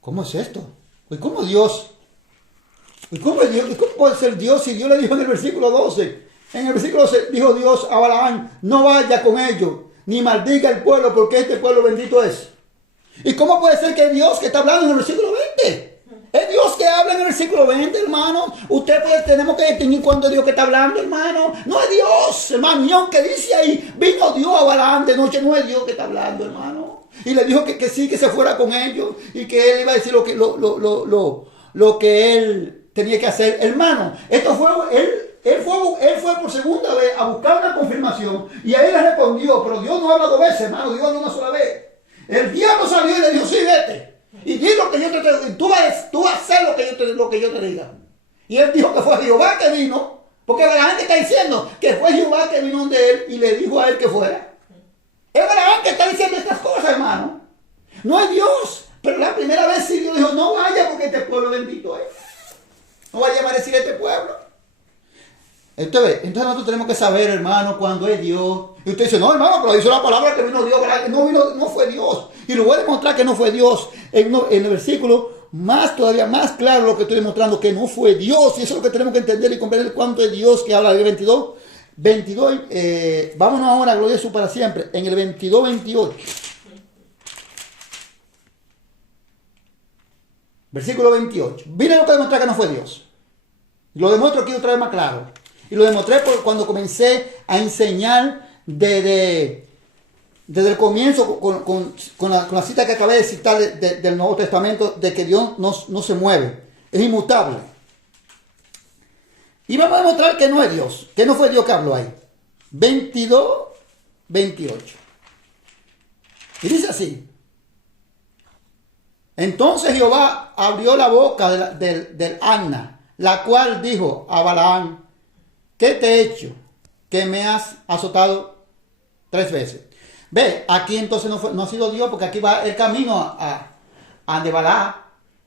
¿Cómo es esto? ¿Y cómo Dios? ¿Y cómo puede ser Dios si Dios le dijo en el versículo 12? En el versículo 12 dijo Dios a Balaam, no vaya con ellos, ni maldiga el pueblo, porque este pueblo bendito es. ¿Y cómo puede ser que Dios que está hablando en el versículo 20? Es Dios que habla en el versículo 20, hermano. Tenemos que distinguir cuándo es Dios que está hablando, hermano. No es Dios, hermano. Y aunque dice ahí, vino Dios a Balaam de noche, no es Dios que está hablando, hermano. Y le dijo que sí, que se fuera con ellos. Y que él iba a decir lo que él tenía que hacer. Hermano, esto fue, él fue por segunda vez a buscar una confirmación. Y a él le respondió, pero Dios no habla dos veces, hermano. Dios habla una sola vez. El diablo salió y le dijo, sí, vete. Y di lo que yo te diga, tú vas a hacer lo que yo te diga. Y él dijo que fue Jehová que vino, porque Balaam está diciendo que fue Jehová que vino de él y le dijo a él que fuera. Es Balaam que está diciendo estas cosas, hermano. No es Dios. Pero la primera vez sí Dios dijo, no vaya porque este pueblo bendito es. No vaya a maldecir a este pueblo. Entonces nosotros tenemos que saber, hermano, cuando es Dios. Y usted dice, no, hermano, pero dice la palabra que vino Dios. No fue Dios. Y lo voy a demostrar que no fue Dios. En el versículo todavía más claro lo que estoy demostrando, que no fue Dios. Y eso es lo que tenemos que entender y comprender cuánto es Dios que habla del 22. 22, vámonos ahora, gloria a su para siempre, en el 22, 28. Versículo 28. Miren lo que demuestra que no fue Dios. Lo demuestro aquí otra vez más claro. Y lo demostré cuando comencé a enseñar desde el comienzo con la cita que acabé de citar del Nuevo Testamento, de que Dios no se mueve, es inmutable. Y vamos a demostrar que no es Dios, que no fue Dios que habló ahí. 22, 28. Y dice así. Entonces Jehová abrió la boca del Asna, la cual dijo a Balaam: ¿qué te he hecho que me has azotado 3 veces? Ve, aquí entonces no ha sido Dios, porque aquí va el camino a de Balaam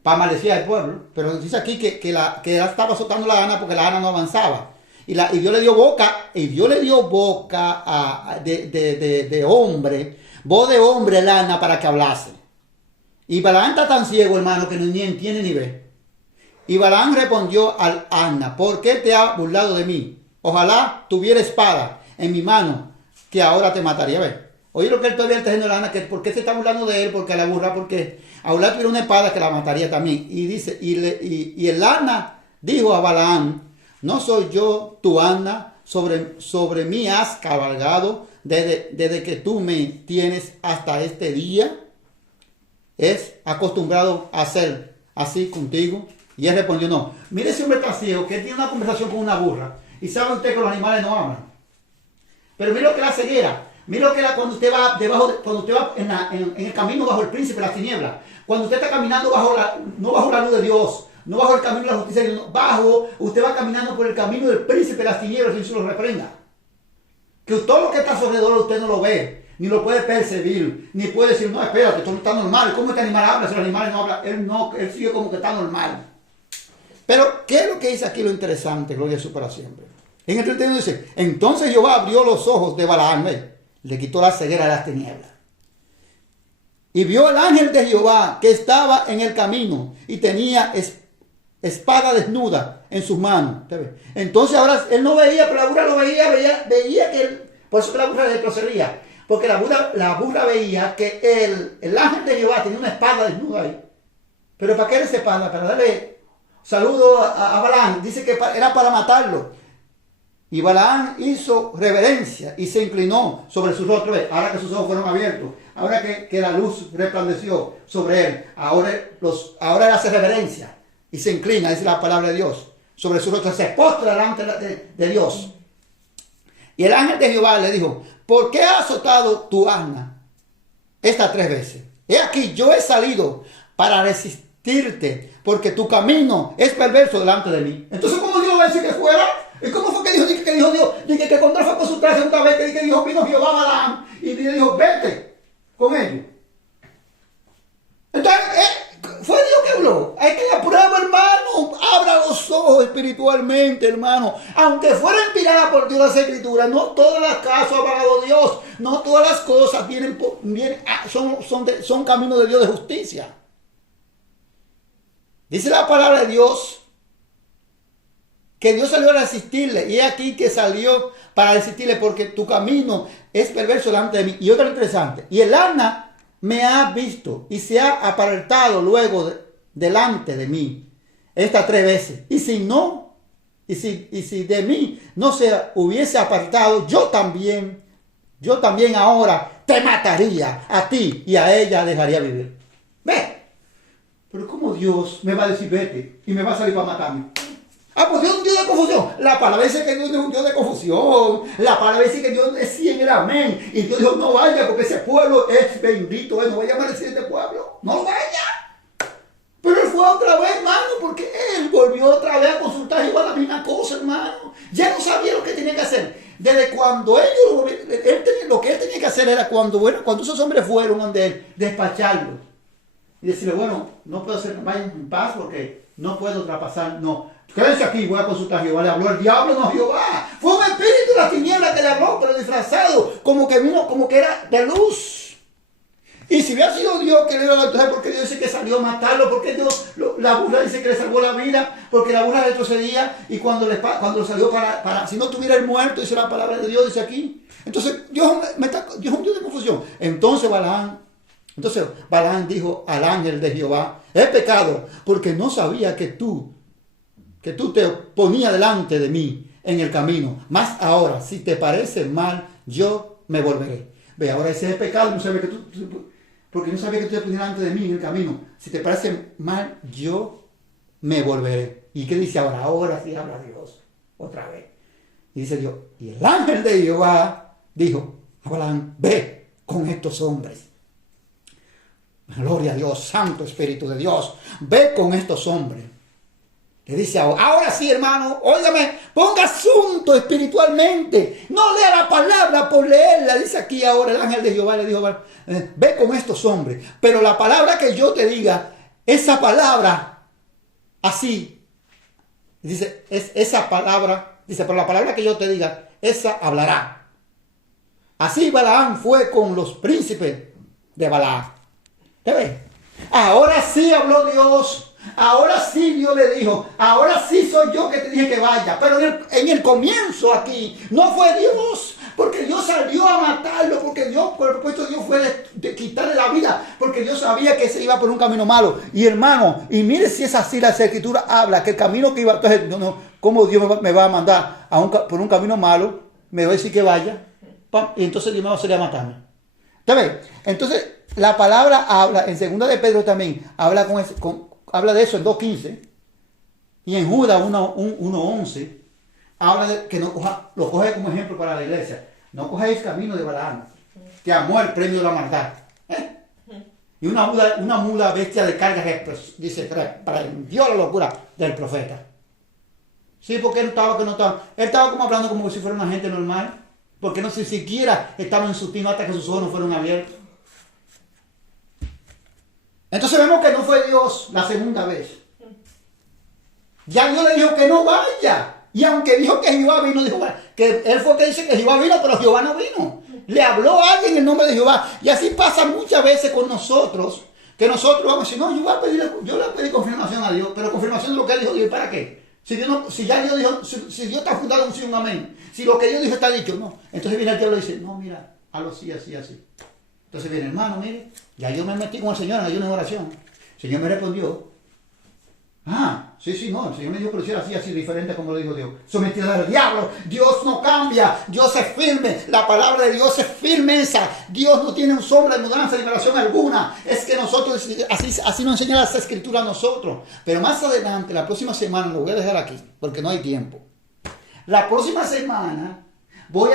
para maldecir al pueblo. Pero dice aquí que él estaba azotando la Asna porque la Asna no avanzaba. Y Dios le dio boca, de hombre, voz de hombre el Asna para que hablase. Y Balaam está tan ciego, hermano, que ni entiende ni ve. Y Balaam respondió al Asna: ¿por qué te has burlado de mí? Ojalá tuviera espada en mi mano, que ahora te mataría. Ve, oye lo que él todavía está diciendo al Asna, que por qué se está burlando de él, porque la burla, porque ahora tuviera una espada que la mataría también. Y dice, y el Asna dijo a Balaam: ¿no soy yo tu Asna? Sobre mí has cabalgado desde que tú me tienes hasta este día. ¿Es acostumbrado a hacer así contigo? Y él respondió: no. Mire ese hombre está ciego, que él tiene una conversación con una burra. Y sabe usted que los animales no hablan. Pero mire lo que es la ceguera. Mire lo que es cuando usted va cuando usted va en el camino bajo el príncipe de las tinieblas. Cuando usted está caminando no bajo la luz de Dios, no bajo el camino de la justicia, usted va caminando por el camino del príncipe de las tinieblas, y se lo reprenda. Que todo lo que está a su alrededor usted no lo ve, ni lo puede percibir, ni puede decir: no, espérate, esto no está normal. ¿Cómo este animal habla? Si los animales no hablan, él sigue como que está normal. Pero, ¿qué es lo que dice aquí lo interesante? Gloria a su para siempre. En el 31 dice: entonces Jehová abrió los ojos de Balaam, le quitó la ceguera de las tinieblas. Y vio el ángel de Jehová que estaba en el camino y tenía espada desnuda en sus manos. Entonces ahora él no veía, pero la burra lo veía que él, por eso que la burra le retrocedía. Porque la burra veía que el ángel de Jehová tenía una espada desnuda ahí. ¿Pero para qué era esa espada? Para darle saludo a Balaam. Dice que era para matarlo. Y Balaam hizo reverencia y se inclinó sobre su rostro. Ahora que sus ojos fueron abiertos, ahora que la luz resplandeció sobre él, ahora él hace reverencia y se inclina, dice la palabra de Dios, sobre su rostro, se postra delante de Dios. Y el ángel de Jehová le dijo: ¿por qué has azotado tu Asna estas 3 veces? He aquí, yo he salido para resistirte, porque tu camino es perverso delante de mí. Entonces, ¿cómo Dios va a decir que fuera? ¿Y cómo fue que dijo Dios? Dije que cuando él fue con su 3 vez, que dijo: vino Jehová a Balaam y le dijo: vete con ellos. Entonces, fue Dios que habló. Hay que la prueba, hermano. Abra los ojos espiritualmente, hermano. Aunque fuera inspirada por Dios las escrituras, no todas las cosas ha hablado Dios. No todas las cosas son caminos de Dios de justicia. Dice la palabra de Dios que Dios salió a resistirle. Y es aquí que salió para resistirle, porque tu camino es perverso delante de mí. Y otra interesante. Y el Asna me ha visto y se ha apartado luego delante de mí estas 3 veces. Y si de mí no se hubiese apartado, yo también ahora te mataría a ti y a ella dejaría vivir. Ve. Pero ¿cómo Dios me va a decir vete y me va a salir para matarme? Pues Dios es un Dios de confusión. La palabra dice que Dios es un Dios de confusión. La palabra dice que Dios es sí en el amén. Y Dios dijo: no vaya, porque ese pueblo es bendito. No vaya a maldecir este pueblo. No vaya. Pero él fue otra vez, hermano, porque él volvió otra vez a consultar igual la misma cosa, hermano. Ya no sabía lo que tenía que hacer. Desde cuando lo que él tenía que hacer era cuando esos hombres fueron donde él, despacharlo. Y decirle: bueno, no puedo hacer, vayan en paz porque no puedo traspasar, no. Quédense aquí, voy a consultar a Jehová. Le habló el diablo, no Jehová. Fue un espíritu de la tiniebla que le habló, pero disfrazado, como que era de luz. Y si hubiera sido Dios que le dio, entonces ¿por qué Dios dice que salió a matarlo? ¿Por qué Dios, la burla dice que le salvó la vida? Porque la burla retrocedía y cuando salió si no tuviera el muerto, dice la palabra de Dios, dice aquí. Entonces Dios es un Dios de confusión. Entonces Balaam dijo al ángel de Jehová, he pecado porque no sabía que tú te ponías delante de mí en el camino. Mas ahora, si te parece mal, yo me volveré. Ve, ahora ese es pecado, no sabía porque no sabía que tú te ponías delante de mí en el camino. Si te parece mal, yo me volveré. ¿Y qué dice ahora? Ahora sí habla Dios, otra vez. Y dice Dios, y el ángel de Jehová dijo a Balaam, ve con estos hombres. Gloria a Dios, Santo Espíritu de Dios, ve con estos hombres. Le dice ahora sí, hermano, óigame, ponga asunto espiritualmente. No lea la palabra por leerla. Dice aquí ahora el ángel de Jehová le dijo, ve con estos hombres. Pero la palabra que yo te diga, esa palabra, así, dice, es esa palabra, dice, pero la palabra que yo te diga, esa hablará. Así Balaam fue con los príncipes de Balaam. ¿Te ves? Ahora sí habló Dios. Ahora sí Dios le dijo, ahora sí soy yo que te dije que vaya. Pero en el comienzo aquí no fue Dios, porque Dios salió a matarlo, porque Dios, por el propósito de Dios fue de quitarle la vida, porque Dios sabía que se iba por un camino malo. Y hermano, y mire si es así, la Escritura habla que el camino que iba, entonces, ¿cómo Dios me va a mandar por un camino malo? Me va a decir que vaya, y entonces Dios me va a salir a matarme. ¿Te ves? Entonces, la palabra habla, en 2 de Pedro también, habla de eso en 2.15, y en Judas 1.11 habla de que lo coge como ejemplo para la iglesia. No coge el camino de Balaam, que amó el premio de la maldad. Y una mula bestia de carga, dice, prendió la locura del profeta. Sí, porque él estaba como hablando como si fuera una gente normal, porque no sé siquiera estaba en su tino hasta que sus ojos no fueron abiertos. Entonces vemos que no fue Dios la segunda vez. Ya Dios le dijo que no vaya. Y aunque dijo que Jehová vino, dijo que él fue que dice que Jehová vino, pero Jehová no vino. Le habló a alguien en el nombre de Jehová. Y así pasa muchas veces con nosotros, que nosotros vamos a decir, no, yo le pedí confirmación a Dios, pero confirmación de lo que él dijo, ¿y para qué? Si Dios está fundado en sí, un amén. Si lo que Dios dijo está dicho, no. Entonces viene el diablo y dice, no, mira, hazlo así, así, así. Entonces viene, hermano, mire, ya yo me metí con el Señor en ayuno y oración. El Señor me respondió, sí, no, el Señor me dijo que lo hiciera así, diferente como lo dijo Dios. Sometido al diablo, Dios no cambia, Dios es firme, la palabra de Dios es firmeza, Dios no tiene un sombra de mudanza ni liberación alguna. Es que nosotros, así nos enseña las escrituras a nosotros. Pero más adelante, la próxima semana, lo voy a dejar aquí, porque no hay tiempo. La próxima semana voy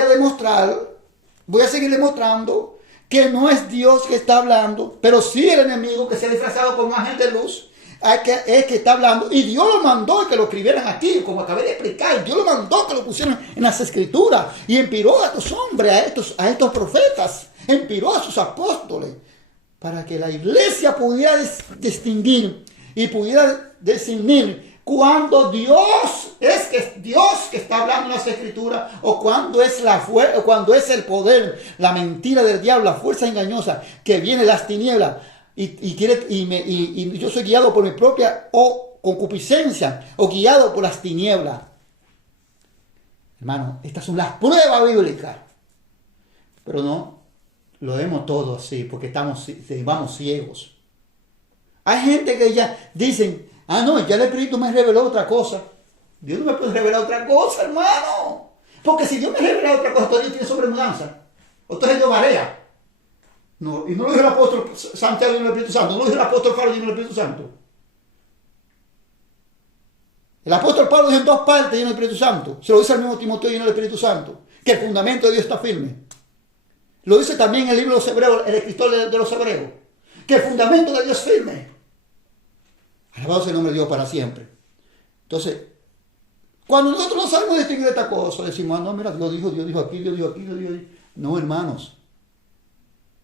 a seguir demostrando que no es Dios que está hablando, pero sí el enemigo que se ha disfrazado como ángel de luz, es que está hablando, y Dios lo mandó que lo escribieran aquí, como acabé de explicar. Dios lo mandó que lo pusieran en las escrituras, y inspiró a estos hombres, a estos profetas, inspiró a sus apóstoles, para que la iglesia pudiera distinguir y pudiera discernir cuando Dios que está hablando en las escrituras, o cuando es o cuando es el poder, la mentira del diablo, la fuerza engañosa que viene de las tinieblas y yo soy guiado por mi propia concupiscencia o guiado por las tinieblas. Hermano, estas son las pruebas bíblicas, pero no lo vemos todo así porque vamos ciegos. Hay gente que ya dicen, no, ya el Espíritu me reveló otra cosa. Dios no me puede revelar otra cosa, hermano. Porque si Dios me revela otra cosa, todavía tiene sobremudanza. Entonces yo marea. No, y no lo dijo el apóstol Santiago lleno del Espíritu Santo. No lo dijo el apóstol Pablo lleno del Espíritu Santo. El apóstol Pablo dijo en 2 partes lleno del Espíritu Santo. Se lo dice al mismo Timoteo lleno del Espíritu Santo. Que el fundamento de Dios está firme. Lo dice también en el libro de los Hebreos, el escritor de los Hebreos. Que el fundamento de Dios es firme. Alabado sea el nombre de Dios para siempre. Entonces, cuando nosotros no sabemos distinguir esta cosa, decimos, no, mira, Dios dijo aquí, Dios dijo aquí, Dios dijo aquí. No, hermanos.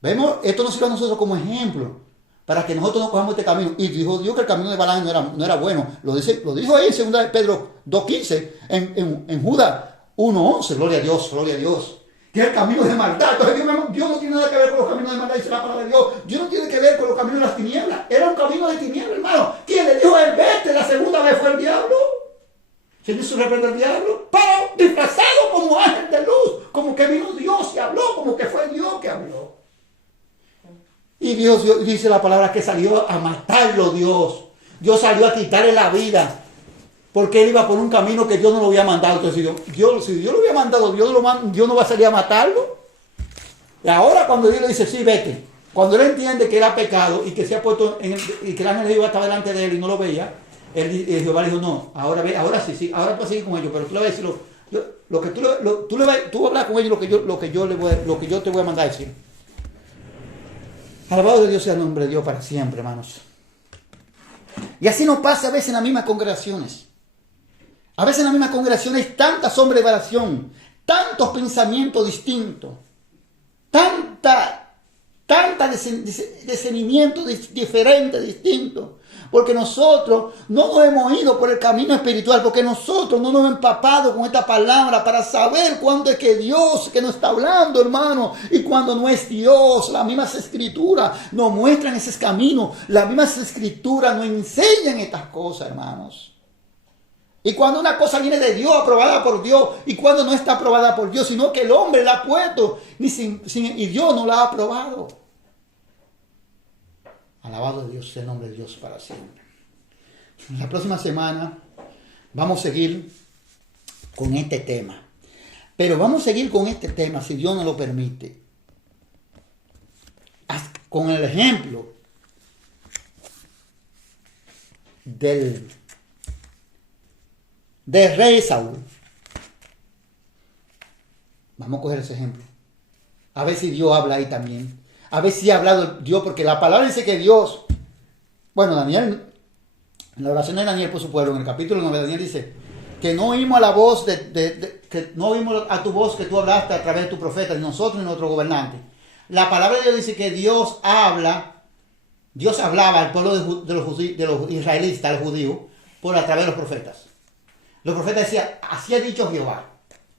Vemos, esto nos sirve a nosotros como ejemplo, para que nosotros no cojamos este camino. Y dijo Dios que el camino de Balaam no era bueno. Lo dijo ahí en 2 de Pedro 2.15, en Judas 1.11, gloria a Dios, gloria a Dios. que es el camino de maldad. Entonces Dios no tiene nada que ver con los caminos de maldad, dice la palabra de Dios. Dios no tiene que ver con los caminos de las tinieblas. Era un camino de tinieblas, hermano. ¿Quién le dijo a él, vete? La segunda vez fue el diablo. Se hizo reprender al diablo, pero disfrazado como ángel de luz, como que vino Dios y habló, como que fue Dios que habló. Y Dios dice la palabra que salió a matarlo Dios. Dios salió a quitarle la vida. Porque él iba por un camino que Dios no lo había mandado. Entonces, si Dios lo había mandado, Dios no va a salir a matarlo. Y ahora cuando Dios le dice, sí, vete. Cuando él entiende que era pecado y que se ha puesto y que el ángel de Jehová estaba delante de él y no lo veía, Jehová le dijo, no, ahora sí, ahora tú vas a seguir con ellos, pero tú le vas a decir lo que tú vas a hablar con ellos, lo que yo te voy a mandar a decir. Alabado de Dios sea el nombre de Dios para siempre, hermanos. Y así nos pasa a veces en las mismas congregaciones. A veces en las mismas congregaciones hay tanta sobrevelación, tantos pensamientos distintos, tanta discernimiento diferente, distinto. Porque nosotros no nos hemos ido por el camino espiritual, porque nosotros no nos hemos empapado con esta palabra para saber cuándo es que Dios que nos está hablando, hermano, y cuándo no es Dios. Las mismas escrituras nos muestran ese camino, las mismas escrituras nos enseñan estas cosas, hermanos. Y cuando una cosa viene de Dios, aprobada por Dios, y cuando no está aprobada por Dios, sino que el hombre la ha puesto y Dios no la ha aprobado. Alabado Dios sea el nombre de Dios para siempre. La próxima semana vamos a seguir con este tema. Pero vamos a seguir con este tema, si Dios nos lo permite, con el ejemplo del rey Saúl. Vamos a coger ese ejemplo. A ver si Dios habla ahí también. A ver si ha hablado Dios, porque la palabra dice que Dios, bueno, Daniel, en la oración de Daniel por su pueblo, en el capítulo 9, Daniel dice que no oímos a la voz que no oímos a tu voz que tú hablaste a través de tu profeta, de nosotros y nuestro gobernante. La palabra de Dios dice que Dios hablaba al pueblo de los israelitas, los judíos, a través de los profetas. Los profetas decían, así ha dicho Jehová,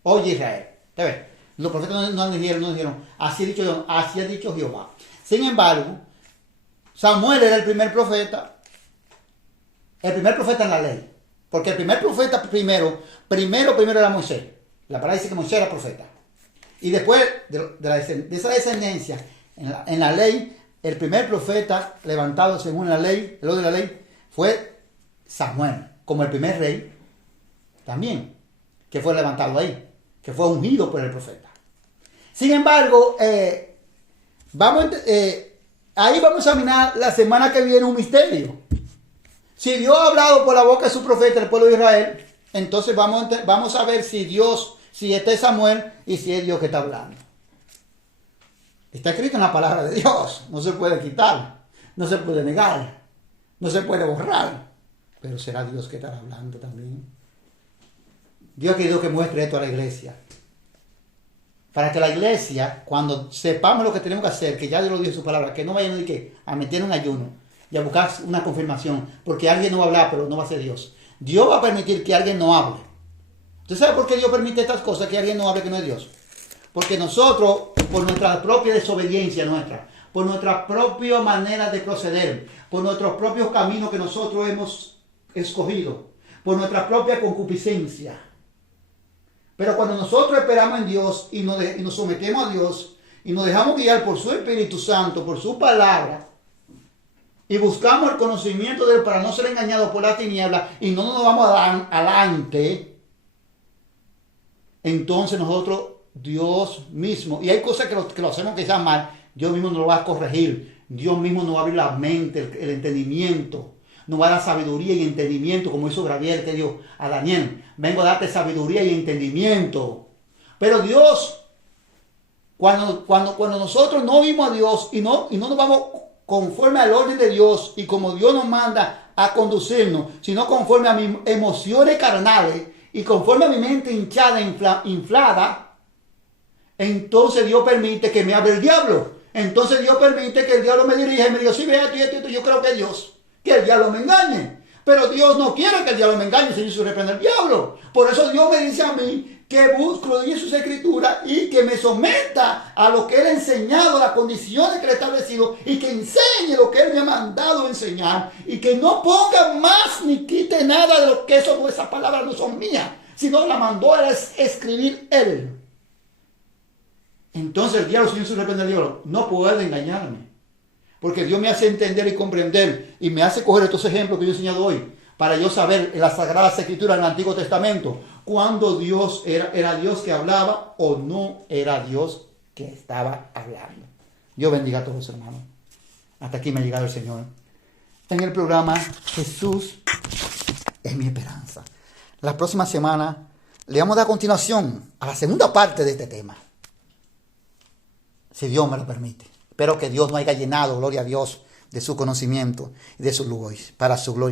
oye Israel. ¿Te ves? Los profetas no dijeron, así ha dicho Jehová. Sin embargo, Samuel era el primer profeta en la ley. Porque el primer profeta primero era Moisés. La palabra dice que Moisés era profeta. Y después de esa descendencia, en la ley, el primer profeta levantado según la ley, el orden de la ley, fue Samuel, como el primer rey también, que fue levantado ahí, que fue ungido por el profeta. Sin embargo, ahí vamos a examinar la semana que viene un misterio. Si Dios ha hablado por la boca de su profeta al pueblo de Israel, entonces vamos a ver si este es Samuel y si es Dios que está hablando. Está escrito en la palabra de Dios, no se puede quitar, no se puede negar, no se puede borrar, pero será Dios que estará hablando también. Dios ha querido que muestre esto a la iglesia. Para que la iglesia, cuando sepamos lo que tenemos que hacer, que ya Dios lo dijo en su palabra, que no vayan a meter un ayuno y a buscar una confirmación, porque alguien no va a hablar, pero no va a ser Dios. Dios va a permitir que alguien no hable. ¿Usted sabe por qué Dios permite estas cosas, que alguien no hable que no es Dios? Porque nosotros, por nuestra propia desobediencia por nuestra propia manera de proceder, por nuestros propios caminos que nosotros hemos escogido, por nuestra propia concupiscencia. Pero cuando nosotros esperamos en Dios y nos sometemos a Dios y nos dejamos guiar por su Espíritu Santo, por su palabra, y buscamos el conocimiento de Él para no ser engañados por la tiniebla y no nos vamos adelante, entonces nosotros, Dios mismo, y hay cosas que lo hacemos que sean mal, Dios mismo nos lo va a corregir, Dios mismo nos va a abrir la mente, el entendimiento, nos va a dar sabiduría y entendimiento, como hizo Gabriel que dio a Daniel. Vengo a darte sabiduría y entendimiento. Pero Dios, cuando nosotros no vimos a Dios y no nos vamos conforme al orden de Dios y como Dios nos manda a conducirnos, sino conforme a mis emociones carnales y conforme a mi mente hinchada, inflada, entonces Dios permite que me hable el diablo. Entonces Dios permite que el diablo me dirija y me diga, sí, ve esto, yo creo que es Dios. Que el diablo me engañe. Pero Dios no quiere que el diablo me engañe, Señor, se reprende el diablo. Por eso Dios me dice a mí que busque lo de sus escrituras y que me someta a lo que Él ha enseñado, las condiciones que Él ha establecido, y que enseñe lo que Él me ha mandado enseñar, y que no ponga más ni quite nada de lo que esas palabras no son mías, sino la mandó a escribir Él. Entonces el diablo, Señor, se reprende al diablo, no puede engañarme, porque Dios me hace entender y comprender, y me hace coger estos ejemplos que yo he enseñado hoy, para yo saber en las Sagradas Escrituras en el Antiguo Testamento cuando Dios era Dios que hablaba o no era Dios que estaba hablando. Dios bendiga a todos, hermanos. Hasta aquí me ha llegado el Señor en el programa Jesús es mi esperanza. La próxima semana le vamos a dar continuación a la segunda parte de este tema, si Dios me lo permite. Espero que Dios no haya llenado, gloria a Dios, de su conocimiento y de su luz, para su gloria.